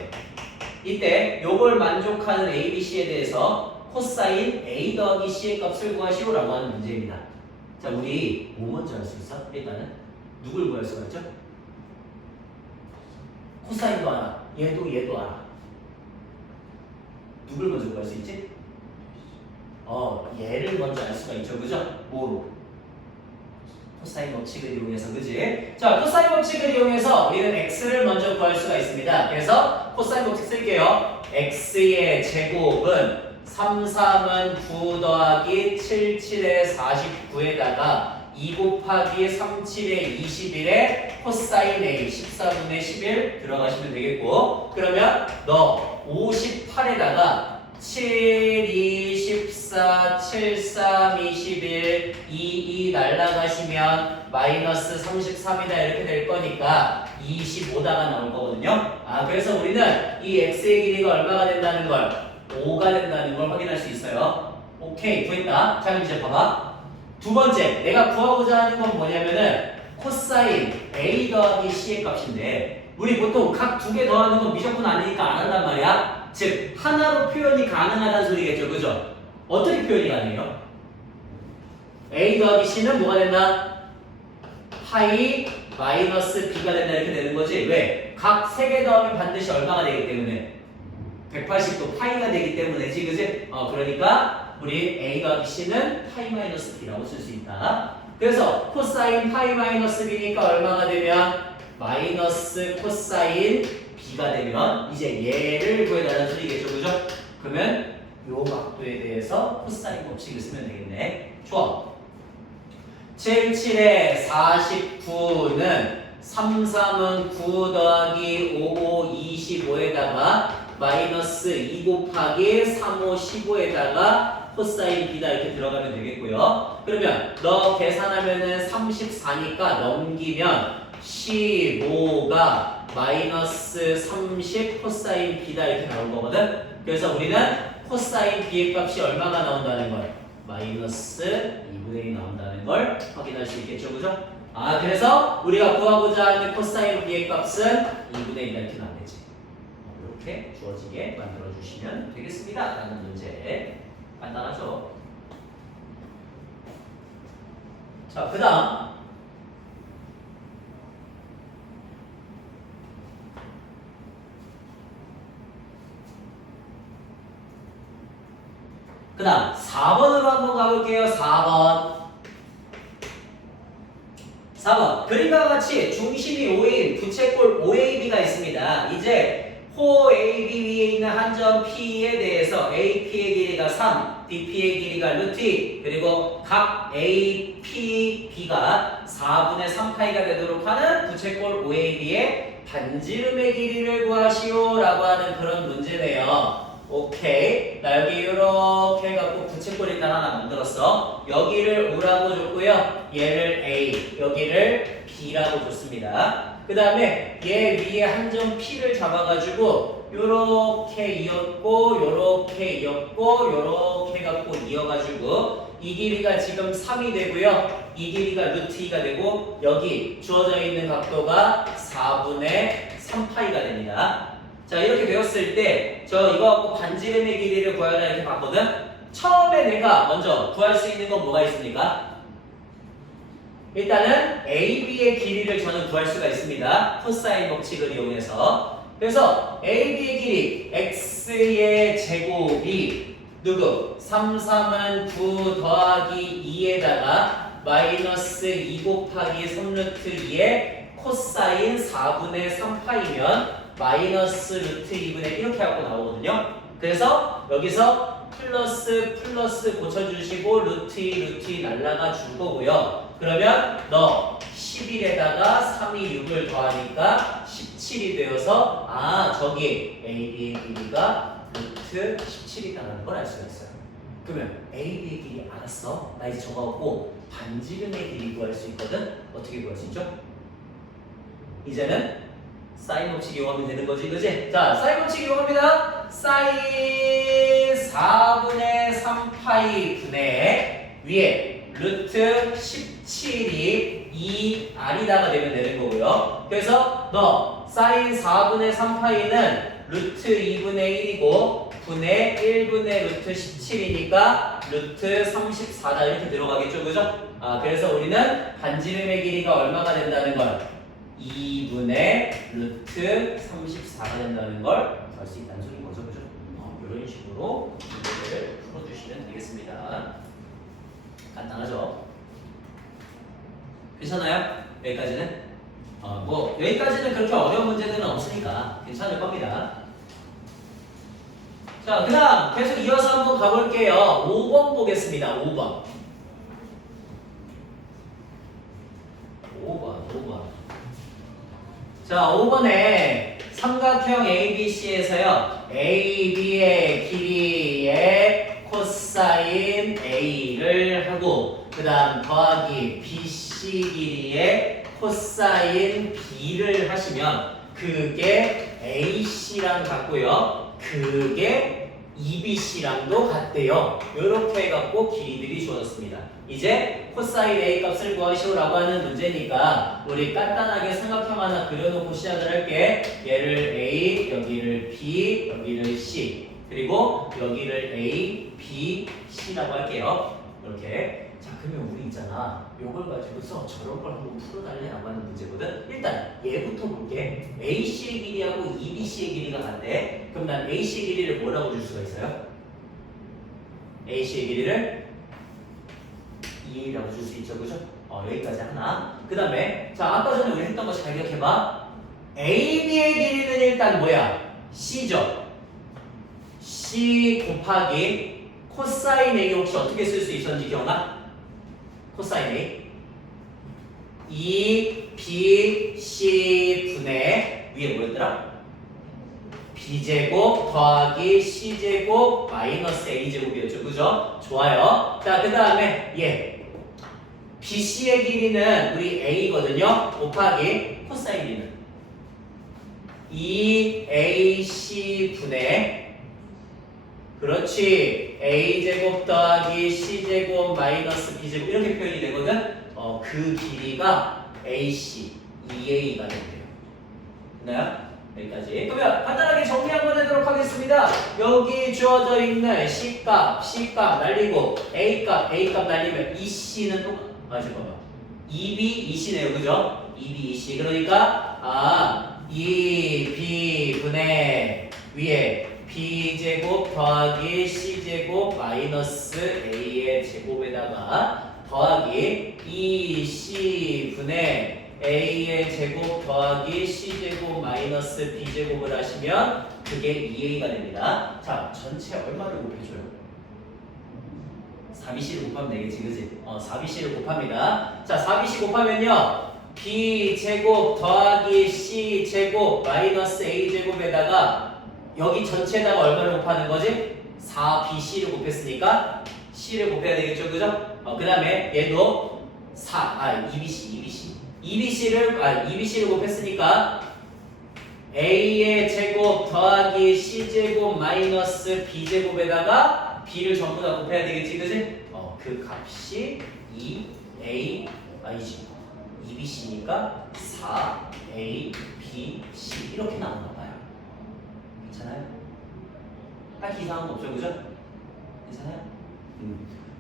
이때 요걸 만족하는 ABC에 대해서 코사인 A 더하기 C의 값을 구하시오라고 하는 문제입니다. 자, 우리 뭐 먼저 할 수 있어? 일단은 누굴 구할 수가 있죠? 코사인도 알아. 얘도 알아. 누굴 먼저 구할 수 있지? 얘를 먼저 알 수가 있죠. 그죠? 뭐로? 코사인 법칙을 이용해서, 그지? 자, 코사인 법칙을 이용해서 우리는 x를 먼저 구할 수가 있습니다. 그래서 코사인 법칙 쓸게요. x의 제곱은 3, 3은 9 더하기 7, 7에 49에다가 2 곱하기 3, 7에 21에 코사인 A 14분의 11 들어가시면 되겠고, 그러면 너 58에다가 7, 2, 14, 7, 3, 21, 2, 2 날라가시면 마이너스 33이다 이렇게 될 거니까 25다가 나올 거거든요. 그래서 우리는 이 x의 길이가 얼마가 된다는 걸 5가 된다는 걸 확인할 수 있어요. 오케이, 구했다. 자, 그럼 이제 봐봐. 두 번째, 내가 구하고자 하는 건 뭐냐면은 코사인 A 더하기 C의 값인데 우리 보통 각 두 개 더하는 건 미적분 아니니까 안 한단 말이야. 즉 하나로 표현이 가능하다는 소리겠죠, 그죠? 어떻게 표현이 가능해요? A 더하기 C는 뭐가 된다? 파이 마이너스 B가 된다 이렇게 되는 거지. 왜? 각 세 개 더하면 반드시 얼마가 되기 때문에 180도 파이가 되기 때문에지, 그지? 그러니까 우리 A 더하기 C는 파이 마이너스 B라고 쓸 수 있다. 그래서 코사인 파이 마이너스 B니까 얼마가 되면 마이너스 코사인 B가 되면 이제 얘를 구해달라는 소리겠죠, 그죠? 그러면 요 각도에 대해서 코사인 법칙을 쓰면 되겠네. 좋아. 7, 7에 49는 3, 3은 9 더하기 5, 5, 25에다가 마이너스 2 곱하기 3, 5, 15에다가 코사인 B다 이렇게 들어가면 되겠고요. 그러면 너 계산하면은 34니까 넘기면 15가 마이너스 30 코사인 B다 이렇게 나올 거거든. 그래서 우리는 코사인 B의 값이 얼마가 나온다는 걸 마이너스 2분의 1이 나온다는 걸 확인할 수 있겠죠, 그죠? 그래서 우리가 구하고자 하는 코사인 B의 값은 2분의 1 이렇게 나오겠지. 이렇게 주어지게 만들어 주시면 되겠습니다. 라는 문제. 간단하죠? 자, 그 다음 그 다음 4번으로 한번 가볼게요. 4번 그림과 같이 중심이 O인 부채꼴 OAB가 있습니다. 이제 호 AB 위에 있는 한 점 P에 대해서 AP의 길이가 3, BP의 길이가 루트 2, 그리고 각 AP, B가 4분의 3파이가 되도록 하는 부채꼴 OAB의 반지름의 길이를 구하시오 라고 하는 그런 문제네요. 오케이. 나 여기 이렇게 해갖고 부채꼴 일단 하나 만들었어. 여기를 O라고 줬고요. 얘를 A, 여기를 B라고 줬습니다. 그 다음에 얘 위에 한 점 P를 잡아가지고 요렇게 이었고 요렇게 이었고 요렇게 갖고 이어가지고 이 길이가 지금 3이 되고요. 이 길이가 루트 2가 되고 여기 주어져 있는 각도가 4분의 3파이가 됩니다. 자, 이렇게 되었을 때 저 이거 갖고 반지름의 길이를 구하라 이렇게 봤거든. 처음에 내가 먼저 구할 수 있는 건 뭐가 있습니까? 일단은 AB의 길이를 저는 구할 수가 있습니다. 코사인 법칙을 이용해서. 그래서 AB의 길이 X의 제곱이 누구? 3, 3은 9 더하기 2에다가 마이너스 2 곱하기 3루트 2의 코사인 4분의 3파이면 마이너스 루트 2분의 이렇게 하고 나오거든요. 그래서 여기서 플러스 고쳐주시고 루트 2 날라가 줄 거고요. 그러면 너 11에다가 3이 6을 더하니까 17이 되어서 저기 AB의 길이가 루트 17이라는 걸 알 수가 있어요. 그러면 AB의 길이 알았어. 나 이제 적어갖고 반지름의 길이 구할 수 있거든. 어떻게 구할 수 있죠? 이제는 사인 법칙 이용하면 되는 거지, 그지? 자, 사인 법칙 이용합니다. 사인 4분의 3파이 분의 위에 루트 17이 2R이다가 되면 되는 거고요. 그래서 너 사인 4분의 3파이는 루트 2분의 1이고 분의 1분의 루트 17이니까 루트 34다 이렇게 들어가겠죠, 그죠? 그래서 우리는 반지름의 길이가 얼마가 된다는 걸 2분의 루트 34가 된다는 걸 알 수 있다는 소리인 거죠, 그죠? 이런 식으로 문제를 풀어주시면 되겠습니다. 간단하죠? 괜찮아요? 여기까지는? 뭐 여기까지는 그렇게 어려운 문제들은 없으니까 괜찮을 겁니다. 자, 그 다음 계속 이어서 한번 가볼게요. 5번 보겠습니다. 5번. 자, 5번에 삼각형 ABC에서요. AB의 길이의 코사인 A를 하고 그 다음 더하기 BC 길이의 코사인 B를 하시면 그게 AC랑 같고요. 그게 EBC랑도 같대요. 이렇게 해갖고 길이들이 주어졌습니다. 이제 코사인 A 값을 구하시오라고 하는 문제니까 우리 간단하게 삼각형 하나 그려놓고 시작을 할게. 얘를 A, 여기를 B, 여기를 C, 그리고 여기를 A, B, C라고 할게요. 이렇게. 자, 그러면 우리 있잖아. 요걸 가지고서 저런 걸 한번 풀어달래라고 하는 문제거든. 일단 얘부터 볼게. AC의 길이하고 EBC의 길이가 같대. 그럼 난 AC의 길이를 뭐라고 줄 수가 있어요? AC의 길이를 2라고 줄 수 있죠, 그죠? 여기까지 하나. 그 다음에 자, 아까 전에 우리 했던 거 잘 기억해봐. AB의 길이는 일단 뭐야? C죠. C 곱하기 코사인 A 혹시 어떻게 쓸 수 있었는지 기억나? 코사인 A 2BC 분의 위에 뭐였더라? B제곱 더하기 C제곱 마이너스 A제곱이었죠, 그죠? 좋아요. 자, 그 다음에 얘 BC의 길이는 우리 A거든요. 곱하기 코사인 B는 2AC 분의 그렇지 A제곱 더하기 C제곱 마이너스 B제곱 이렇게 표현이 되거든. 그 길이가 AC 2A가 된대요. 됐나요? 여기까지. 그러면 간단하게 정리 한번 해보도록 하겠습니다. 여기 주어져 있는 C값 날리고 A값 날리면 EC는 잠깐만. EB, EC네요. 그죠? EB, EC. 그러니까 2B 분의 위에 B제곱 더하기 C제곱 마이너스 A의 제곱에다가 더하기 2C 분의 A의 제곱 더하기 C제곱 마이너스 B제곱을 하시면 그게 2A가 됩니다. 자, 전체 얼마를 곱해줘요? 4BC를 곱하면 되겠지, 그지? 4BC를 곱합니다. 자, 4BC 곱하면요. B제곱 더하기 C제곱 마이너스 A제곱에다가 여기 전체에다가 얼마를 곱하는 거지? 4BC를 곱했으니까 C를 곱해야 되겠죠, 그죠? 그 다음에 얘도 2BC EBC를 곱했으니까 A의 제곱 더하기 C제곱 마이너스 B제곱에다가 B를 전부 다 곱해야 되겠지, 그지? 그 값이 2BC니까 4A, B, C 이렇게 나오나 봐요. 괜찮아요? 딱히 이상한 거 없죠, 그죠? 괜찮아요?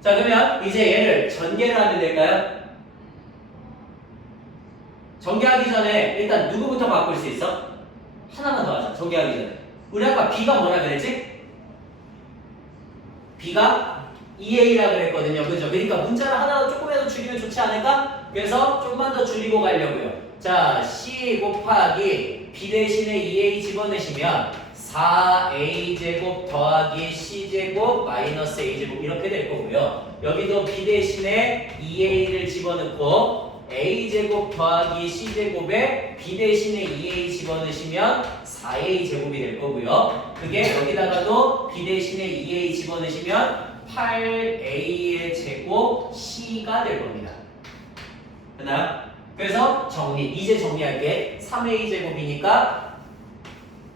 자, 그러면 이제 얘를 전개를 하면 될까요? 전개하기 전에 일단 누구부터 바꿀 수 있어? 하나만 더 하자. 전개하기 전에. 우리 아까 B가 뭐라 그랬지? B가 2A라 그랬거든요. 그죠? 그러니까 문자를 하나 조금이라도 줄이면 좋지 않을까? 그래서 좀만 더 줄이고 가려고요. 자, C 곱하기 B 대신에 2A 집어넣으시면 4A제곱 더하기 C제곱 마이너스 A제곱 이렇게 될 거고요. 여기도 B 대신에 2A를 집어넣고 A제곱 더하기 C제곱에 B 대신에 2A 집어넣으시면 4A제곱이 될 거고요. 그게 여기다가도 B 대신에 2A 집어넣으시면 8A의 제곱 C가 될 겁니다. 됐나요? 그래서 이제 정리할게. 3A제곱이니까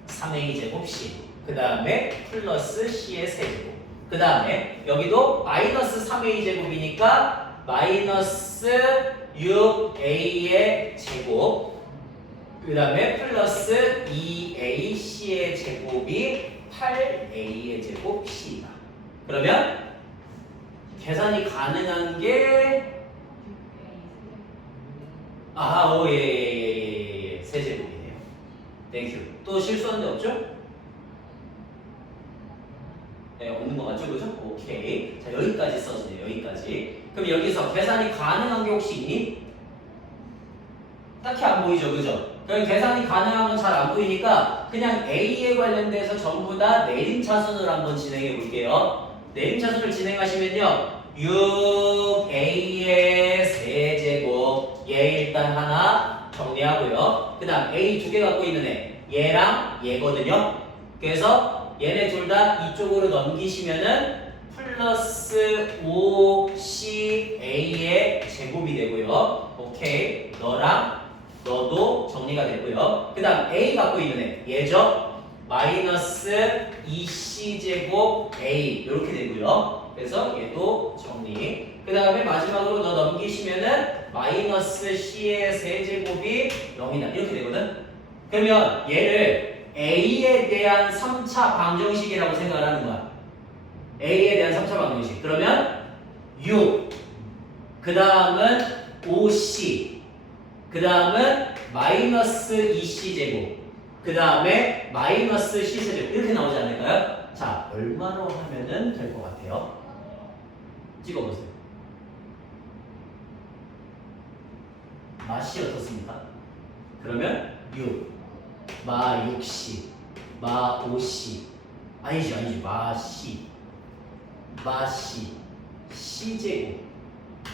3A제곱 C. 그 다음에 플러스 C의 세제곱. 그 다음에 여기도 마이너스 3A제곱이니까 마이너스 6A의 제곱. 그 다음에 플러스 2AC의 제곱이 8A의 제곱 C다. 그러면 계산이 가능한 게 세제곱이네요. 땡큐. 또 실수한 데 없죠? 네, 없는 것 같죠? 그죠? 오케이. 자, 여기까지 써주세요. 여기까지. 그럼 여기서 계산이 가능한 게 혹시 있니? 딱히 안 보이죠? 그죠? 그럼 계산이 가능한 건 잘 안 보이니까 그냥 A에 관련돼서 전부 다 내림차순을 한번 진행해 볼게요. 내림차순을 진행하시면요. 6A의 세제곱 얘 일단 하나 정리하고요. 그 다음 A 두 개 갖고 있는 얘랑 얘거든요. 그래서 얘네 둘 다 이쪽으로 넘기시면은 플러스 5CA의 제곱이 되고요. 오케이. 너도 정리가 되고요. 그 다음 A 갖고 있는 얘죠. 마이너스 2C제곱 A 이렇게 되고요. 그래서 얘도 정리. 그 다음에 마지막으로 너 넘기시면은 마이너스 C의 세제곱이 0이다. 이렇게 되거든. 그러면 얘를 A에 대한 3차 방정식이라고 생각을 하는 거야. A에 대한 3차 방정식. 그러면 6. 그 다음은 5C. 그 다음은 마이너스 2C제곱. 그 다음에 마이너스 C세제곱. 이렇게 나오지 않을까요? 자, 얼마로 하면은 될 것 같아요? 찍어보세요. 맛이 어떻습니까? 그러면 6, 마 6C, 마 5C, 아니지, 마 C, C제곱,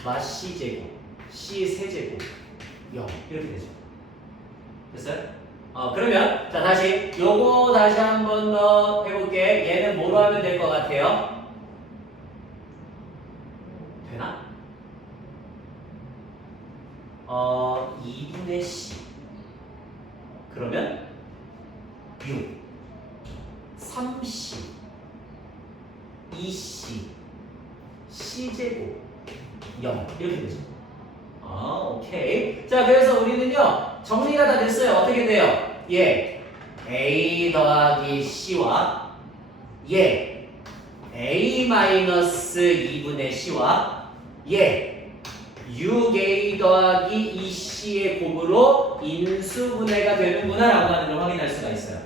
마 C제곱, C 세제곱, 0 이렇게 되죠. 됐어요? 그러면 자 다시 요거 다시 한 번 더 해볼게. 얘는 뭐로 하면 될 것 같아요? 되나? 2분의 C. 그러면 6, 3C, 2C, C제곱 0 이렇게 되죠. 오케이. 자, 그래서 우리는요 정리가 다 됐어요. 어떻게 돼요? A 더하기 C와 A 마이너스 2분의 C와 6A 더하기 2C의 곱으로 인수분해가 되는구나 라고 하는 걸 확인할 수가 있어요.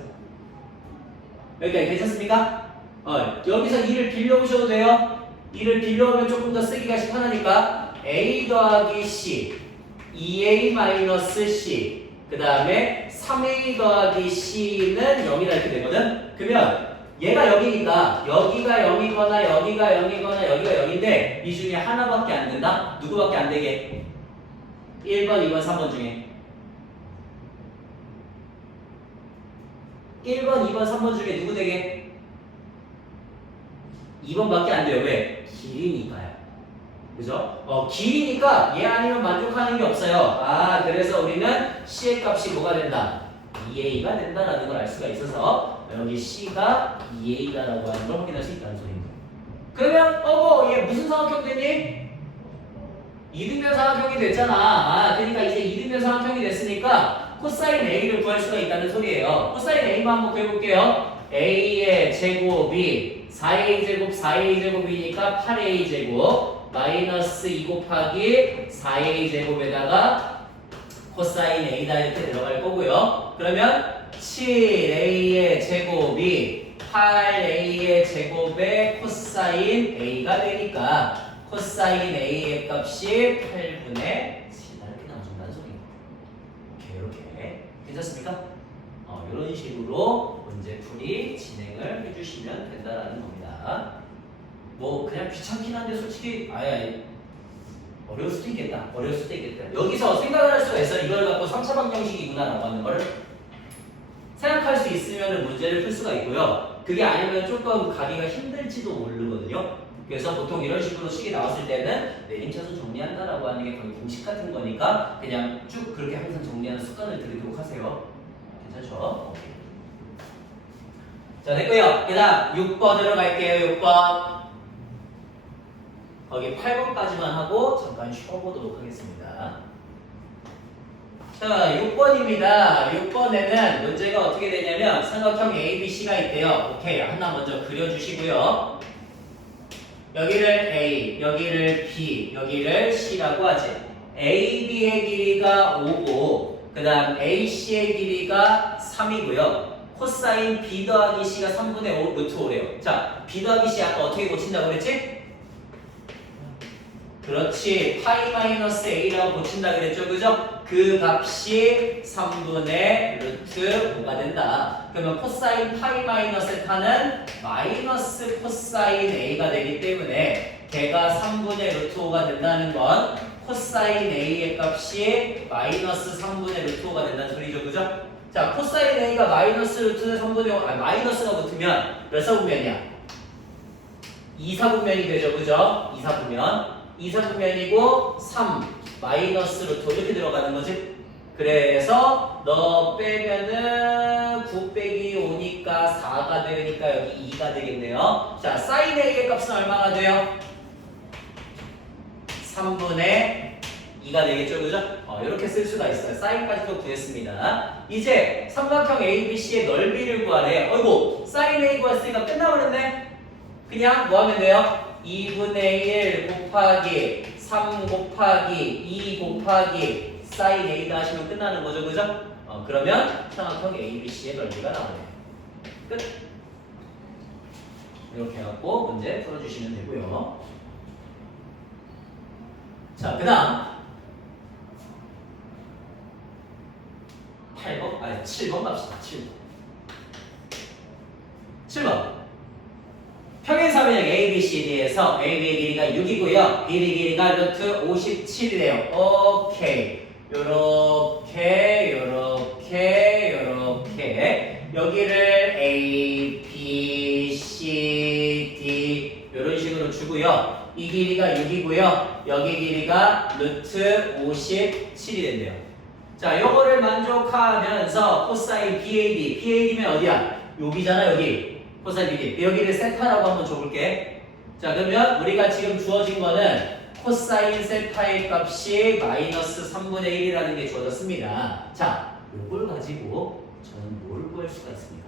여기까지 괜찮습니까? 여기서 2를 빌려오셔도 돼요. 2를 빌려오면 조금 더 쓰기가 편하니까 A 더하기 C 2A 마이너스 C 그 다음에 3A 더하기 C는 0이다 이렇게 되거든? 그러면 얘가 0이니까 여기가 0이거나 여기가 0이거나 여기가 0인데 이 중에 하나밖에 안 된다? 누구밖에 안 되게? 1번, 2번, 3번 중에 1번, 2번, 3번 중에 누구 되게? 2번밖에 안 돼요. 왜? 길이니까요. 그죠? 길이니까 얘 아니면 만족하는 게 없어요. 아, 그래서 우리는 C의 값이 뭐가 된다? 2A가 된다라는 걸 알 수가 있어서 여기 C가 2A다라고 하는 걸 확인할 수 있다는 소리입니다. 그러면 얘 무슨 삼각형 됐니? 이등변 삼각형이 됐잖아. 아, 그러니까 이제 이등변 삼각형이 됐으니까 코사인 A를 구할 수가 있다는 소리예요. 코사인 A만 한번 구해볼게요. A의 제곱이 4A 제곱 4A 제곱이니까 8A 제곱 마이너스 2 곱하기 4A 제곱에다가 코사인 A다 이렇게 들어갈 거고요. 그러면 7A의 제곱이 8A의 제곱의 코사인 A가 되니까 코사인 A의 값이 8분의 7다 이렇게 나와준다는 소리입니다. 이렇게 괜찮습니까? 이런 식으로 문제풀이 진행을 해주시면 된다라는 겁니다. 뭐 그냥 귀찮긴 한데 솔직히 아예 어려울 수도 있겠다. 여기서 생각을 할 수가 있어. 이걸 갖고 3차 방정식이구나라고 하는 걸 생각할 수 있으면 문제를 풀 수가 있고요. 그게 아니면 조금 가기가 힘들지도 모르거든요. 그래서 보통 이런 식으로 식이 나왔을 때는 내림차순 정리한다라고 하는 게 거의 공식 같은 거니까 그냥 쭉 그렇게 항상 정리하는 습관을 들이도록 하세요. 괜찮죠? 자, 됐고요. 그 다음 6번으로 갈게요. 6번. 거기 8번까지만 하고 잠깐 쉬어보도록 하겠습니다. 자, 6번입니다. 6번에는 문제가 어떻게 되냐면 삼각형 ABC가 있대요. 오케이, 하나 먼저 그려주시고요. 여기를 A, 여기를 B, 여기를 C라고 하지. AB의 길이가 5고 그 다음 AC의 길이가 3이고요. 코사인 B 더하기 C가 3분의 5 루트 5래요. 자, B 더하기 C 아까 어떻게 고친다고 그랬지? 그렇지. 파이 마이너스 A라고 고친다 그랬죠. 그죠? 그 값이 3분의 루트 5가 된다. 그러면 코사인 파이 마이너스 타는 마이너스 코사인 A가 되기 때문에 걔가 3분의 루트 5가 된다는 건 코사인 A의 값이 마이너스 3분의 루트 5가 된다는 소리죠. 그죠? 자, 코사인 A가 마이너스 루트 3분의 5, 마이너스가 붙으면 몇 사분면이야? 2사분면이 되죠. 그죠? 2사분면. 2사분면이고 3 마이너스 루트 5 이렇게 들어가는 거지. 그래서 너 빼면은 9 빼기 5니까 4가 되니까 여기 2가 되겠네요. 자, 사인 A의 값은 얼마나 돼요? 3분의 2가 되겠죠. 그죠? 이렇게 쓸 수가 있어요. 사인까지도 구했습니다. 이제 삼각형 ABC의 넓이를 구하래. 어이구, 사인 A 구했으니까 끝나버렸네. 그냥 뭐 하면 돼요? 2분의 1 곱하기 3 곱하기 2 곱하기 사인 A다 하시면 끝나는 거죠. 그죠? 그러면 삼각형 ABC의 넓이가 나오네요. 끝. 이렇게 해갖고 문제 풀어주시면 되고요. 자, 그 다음 8번, 아니 7번 갑시다. 7번 평행사변형 ABCD에서 AB의 길이가 6이고요. B의 길이가 루트 57이래요. 오케이. 요렇게 여기를 A, B, C, D 요런 식으로 주고요. 이 길이가 6이고요. 여기 길이가 루트 57이 된대요. 자, 요거를 만족하면서 코사인 BAD, BAD면 어디야? 여기잖아, 여기. 코사인 BD. 여기를 세타라고 한번 줘볼게. 자, 그러면 우리가 지금 주어진 거는 코사인 세타의 값이 마이너스 3분의 1이라는 게 주어졌습니다. 자, 요걸 가지고 저는 뭘 구할 수가 있습니까?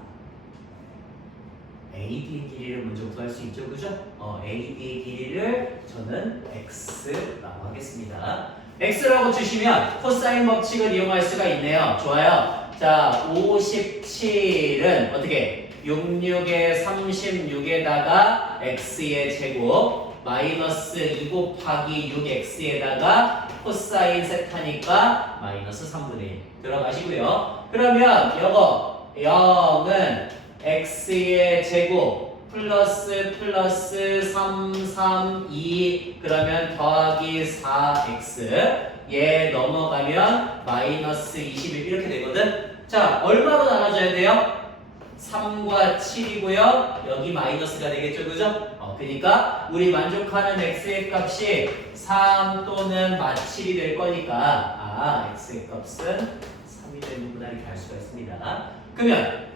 AD의 길이를 먼저 구할 수 있죠, 그죠? AD의 길이를 저는 X라고 하겠습니다. X라고 주시면 코사인 법칙을 이용할 수가 있네요. 좋아요. 자, 57은 어떻게? 66에 36에다가 X의 제곱 마이너스 2 곱하기 6X에다가 코사인 세타니까 마이너스 3분의 1 들어가시고요. 그러면 요거 0은 X의 제곱 플러스 3, 3, 2 그러면 더하기 4X 얘 넘어가면 마이너스 21 이렇게 되거든. 자, 얼마로 나눠줘야 돼요? 3과 7이고요. 여기 마이너스가 되겠죠. 그죠? 그러니까 우리 만족하는 x의 값이 3 또는 7이 될 거니까 x의 값은 3이 되는구나 이렇게 알 수가 있습니다. 그러면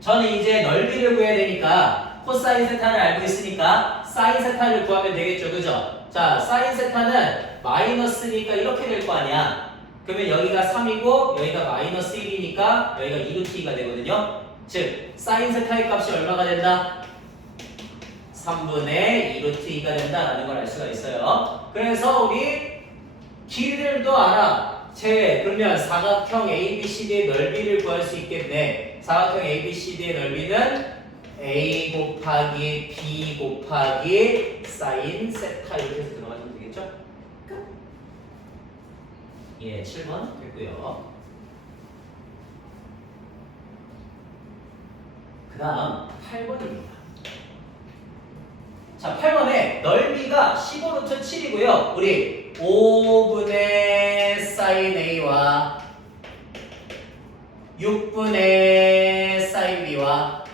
저는 이제 넓이를 구해야 되니까 코사인 세타를 알고 있으니까 사인 세타를 구하면 되겠죠. 그죠? 자, 사인 세타는 마이너스니까 이렇게 될 거 아니야. 그러면 여기가 3이고 여기가 마이너스 1이니까 여기가 2루트가 되거든요. 즉 사인 세타의 값이 얼마가 된다? 3분의 2루트2가 된다라는 걸 알 수가 있어요. 그래서 우리 길이들도 알아. 그러면 사각형 ABCD의 넓이를 구할 수 있겠네. 사각형 ABCD의 넓이는 A 곱하기 B 곱하기 사인 세타 이렇게 해서 들어가시면 되겠죠? 끝. 예, 7번 됐고요. 그 다음 8번입니다. 자, 8번에 넓이가 15루트 7이고요. 우리 5분의 사인 A와 6분의 사인 B와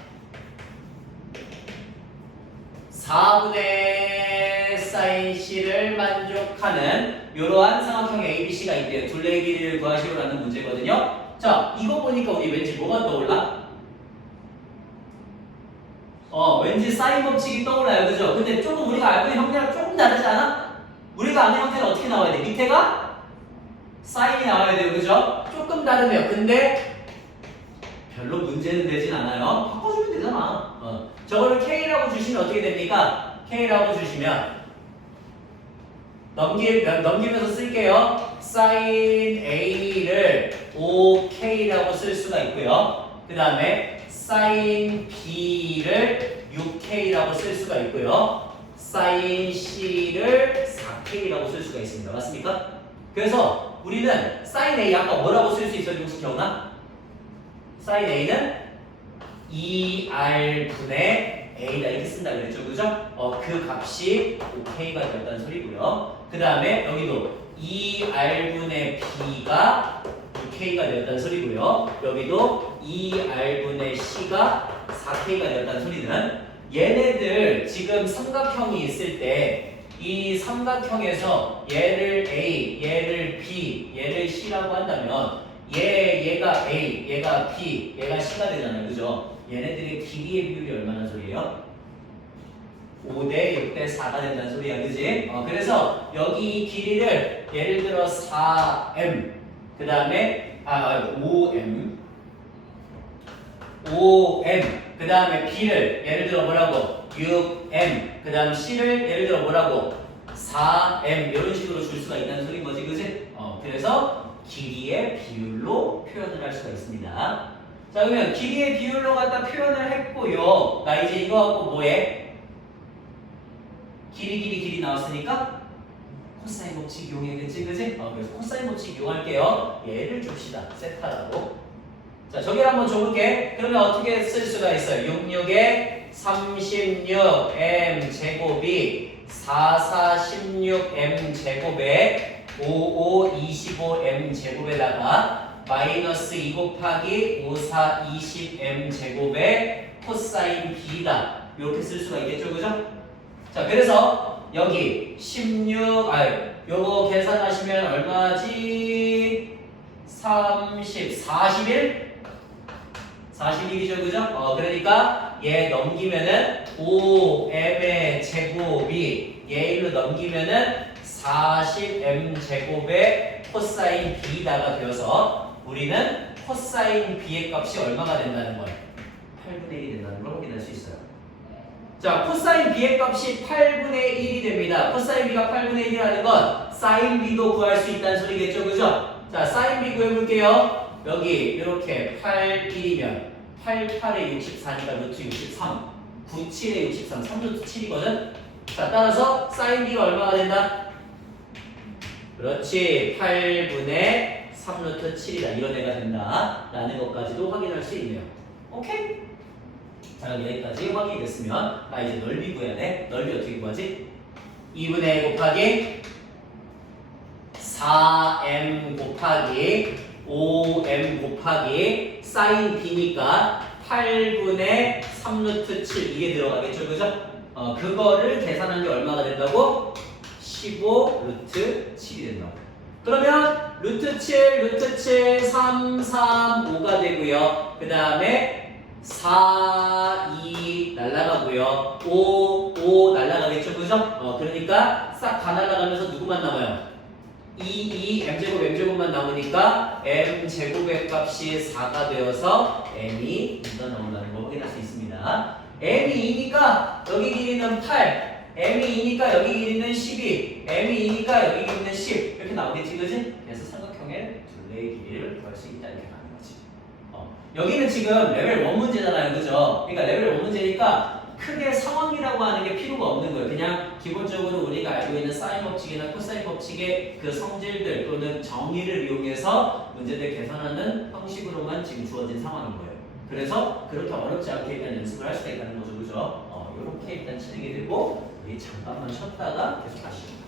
4분의 사인 C를 만족하는 이러한 삼각형 ABC가 있대요. 둘레의 길이를 구하시오라는 문제거든요. 자, 이거 보니까 우리 왠지 뭐가 떠올라? 왠지 사인 법칙이 떠올라요. 그죠? 근데 조금 우리가 알고 있는 형태랑 조금 다르지 않아? 우리가 아는 형태는 어떻게 나와야 돼? 밑에가 사인이 나와야 돼요. 그죠? 조금 다르네요. 근데 별로 문제는 되진 않아요. 바꿔주면 되잖아. 저거를 K라고 주시면 어떻게 됩니까? K라고 주시면 넘기면서 쓸게요. 사인 A를 5K라고 쓸 수가 있고요. 그 다음에 사인 B를 6K라고 쓸 수가 있고요. 사인 C를 4K라고 쓸 수가 있습니다. 맞습니까? 그래서 우리는 사인 A 아까 뭐라고 쓸 수 있어요? 혹시 기억나? 사인 A는 2R분의 A다 이렇게 쓴다 그랬죠. 그죠? 그 값이 5K가 되었다는 소리고요. 그 다음에 여기도 2R분의 B가 6K가 되었다는 소리고요. 여기도 2R분의 C가 4K가 되었다는 소리는 얘네들 지금 삼각형이 있을 때 이 삼각형에서 얘를 A, 얘를 B, 얘를 C라고 한다면 얘가 A, 얘가 B, 얘가 C가 되잖아요. 그죠? 얘네들의 길이의 비율이 얼마나 소리예요? 5대 6대 4가 된다는 소리야. 그지? 그래서 여기 이 길이를 예를 들어 4M 그 다음에 5M 그 다음에 B를 예를 들어 뭐라고? 6M 그 다음 C를 예를 들어 뭐라고? 4M 이런 식으로 줄 수가 있다는 소리인 거지. 그지? 그래서 길이의 비율로 표현을 할 수가 있습니다. 자, 그러면 길이의 비율로 갖다 표현을 했고요. 나 이제 이거 갖고 뭐해? 길이 나왔으니까 코사인 법칙 이용해야겠지, 그지? 그래서 코사인 법칙 이용할게요. 얘를 줍시다. 세타라고. 자, 저기를 한번 줘볼게. 그러면 어떻게 쓸 수가 있어요? 66에 36M 제곱이 4416M 제곱에 5525M 제곱에다가 마이너스 2 곱하기 5420M 제곱에 코사인 B다. 이렇게 쓸 수가 있겠죠, 그죠? 자, 그래서 여기 요거 계산하시면 얼마지? 41이죠, 그죠? 그러니까 얘 넘기면은 5m의 제곱이 얘 1로 넘기면은 40m 제곱의 코사인 B다가 되어서 우리는 코사인 B의 값이 얼마가 된다는 걸 8분의 1이 된다는 걸 확인할 수 있어요. 자, 코사인 B의 값이 8분의 1이 됩니다. 코사인 B가 8분의 1이라는 건 사인 B도 구할 수 있다는 소리겠죠, 그죠? 자, 사인 B 구해볼게요. 여기 이렇게 8, 1이면 8, 8에 64니까 루트 63 9, 7에 63, 3루트 7이거든? 자, 따라서 사인 B가 얼마가 된다? 그렇지, 8분의 3루트 7이다. 이런 애가 된다 라는 것까지도 확인할 수 있네요. 오케이? 자, 여기까지 확인이 됐으면 나 이제 넓이 구해야 돼. 넓이 어떻게 구하지? 2분의 1 곱하기 4m 곱하기 5m 곱하기 사인 B니까 8분의 3루트 7 이게 들어가겠죠, 그죠? 그거를 계산한 게 얼마가 된다고? 15 루트 7이 된다고. 그러면 루트 7, 루트 7, 3, 3, 5가 되고요. 그 다음에 4, 2 날라가고요. 5, 5 날라가겠죠, 그죠? 그러니까 싹 다 날라가면서 누구만 남아요? 2, m제곱, m제곱만 남으니까 m제곱의 값이 4가 되어서 m이 누가 나온다는 거 확인할 수 있습니다. m이 2니까 여기 길이는 8, m이 2니까 여기 길이는 12, m이 2니까 여기 길이는 10 이렇게 나오겠지, 그지? 그래서 삼각형의 둘레의 길이를 구할 수 있다 이렇게 가는 거지. 여기는 지금 레벨 1 문제잖아요, 그죠? 그러니까 레벨 1 문제니까 크게 상황이라고 하는 게 필요가 없는 거예요. 그냥 기본적으로 우리가 알고 있는 사인 법칙이나 코사인 법칙의 그 성질들 또는 정의를 이용해서 문제들 계산하는 형식으로만 지금 주어진 상황인 거예요. 그래서 그렇게 어렵지 않게 일단 연습을 할 수가 있다는 거죠, 그죠? 이렇게 일단 진행이 되고 우리 잠깐만 쉬었다가 계속 하시죠.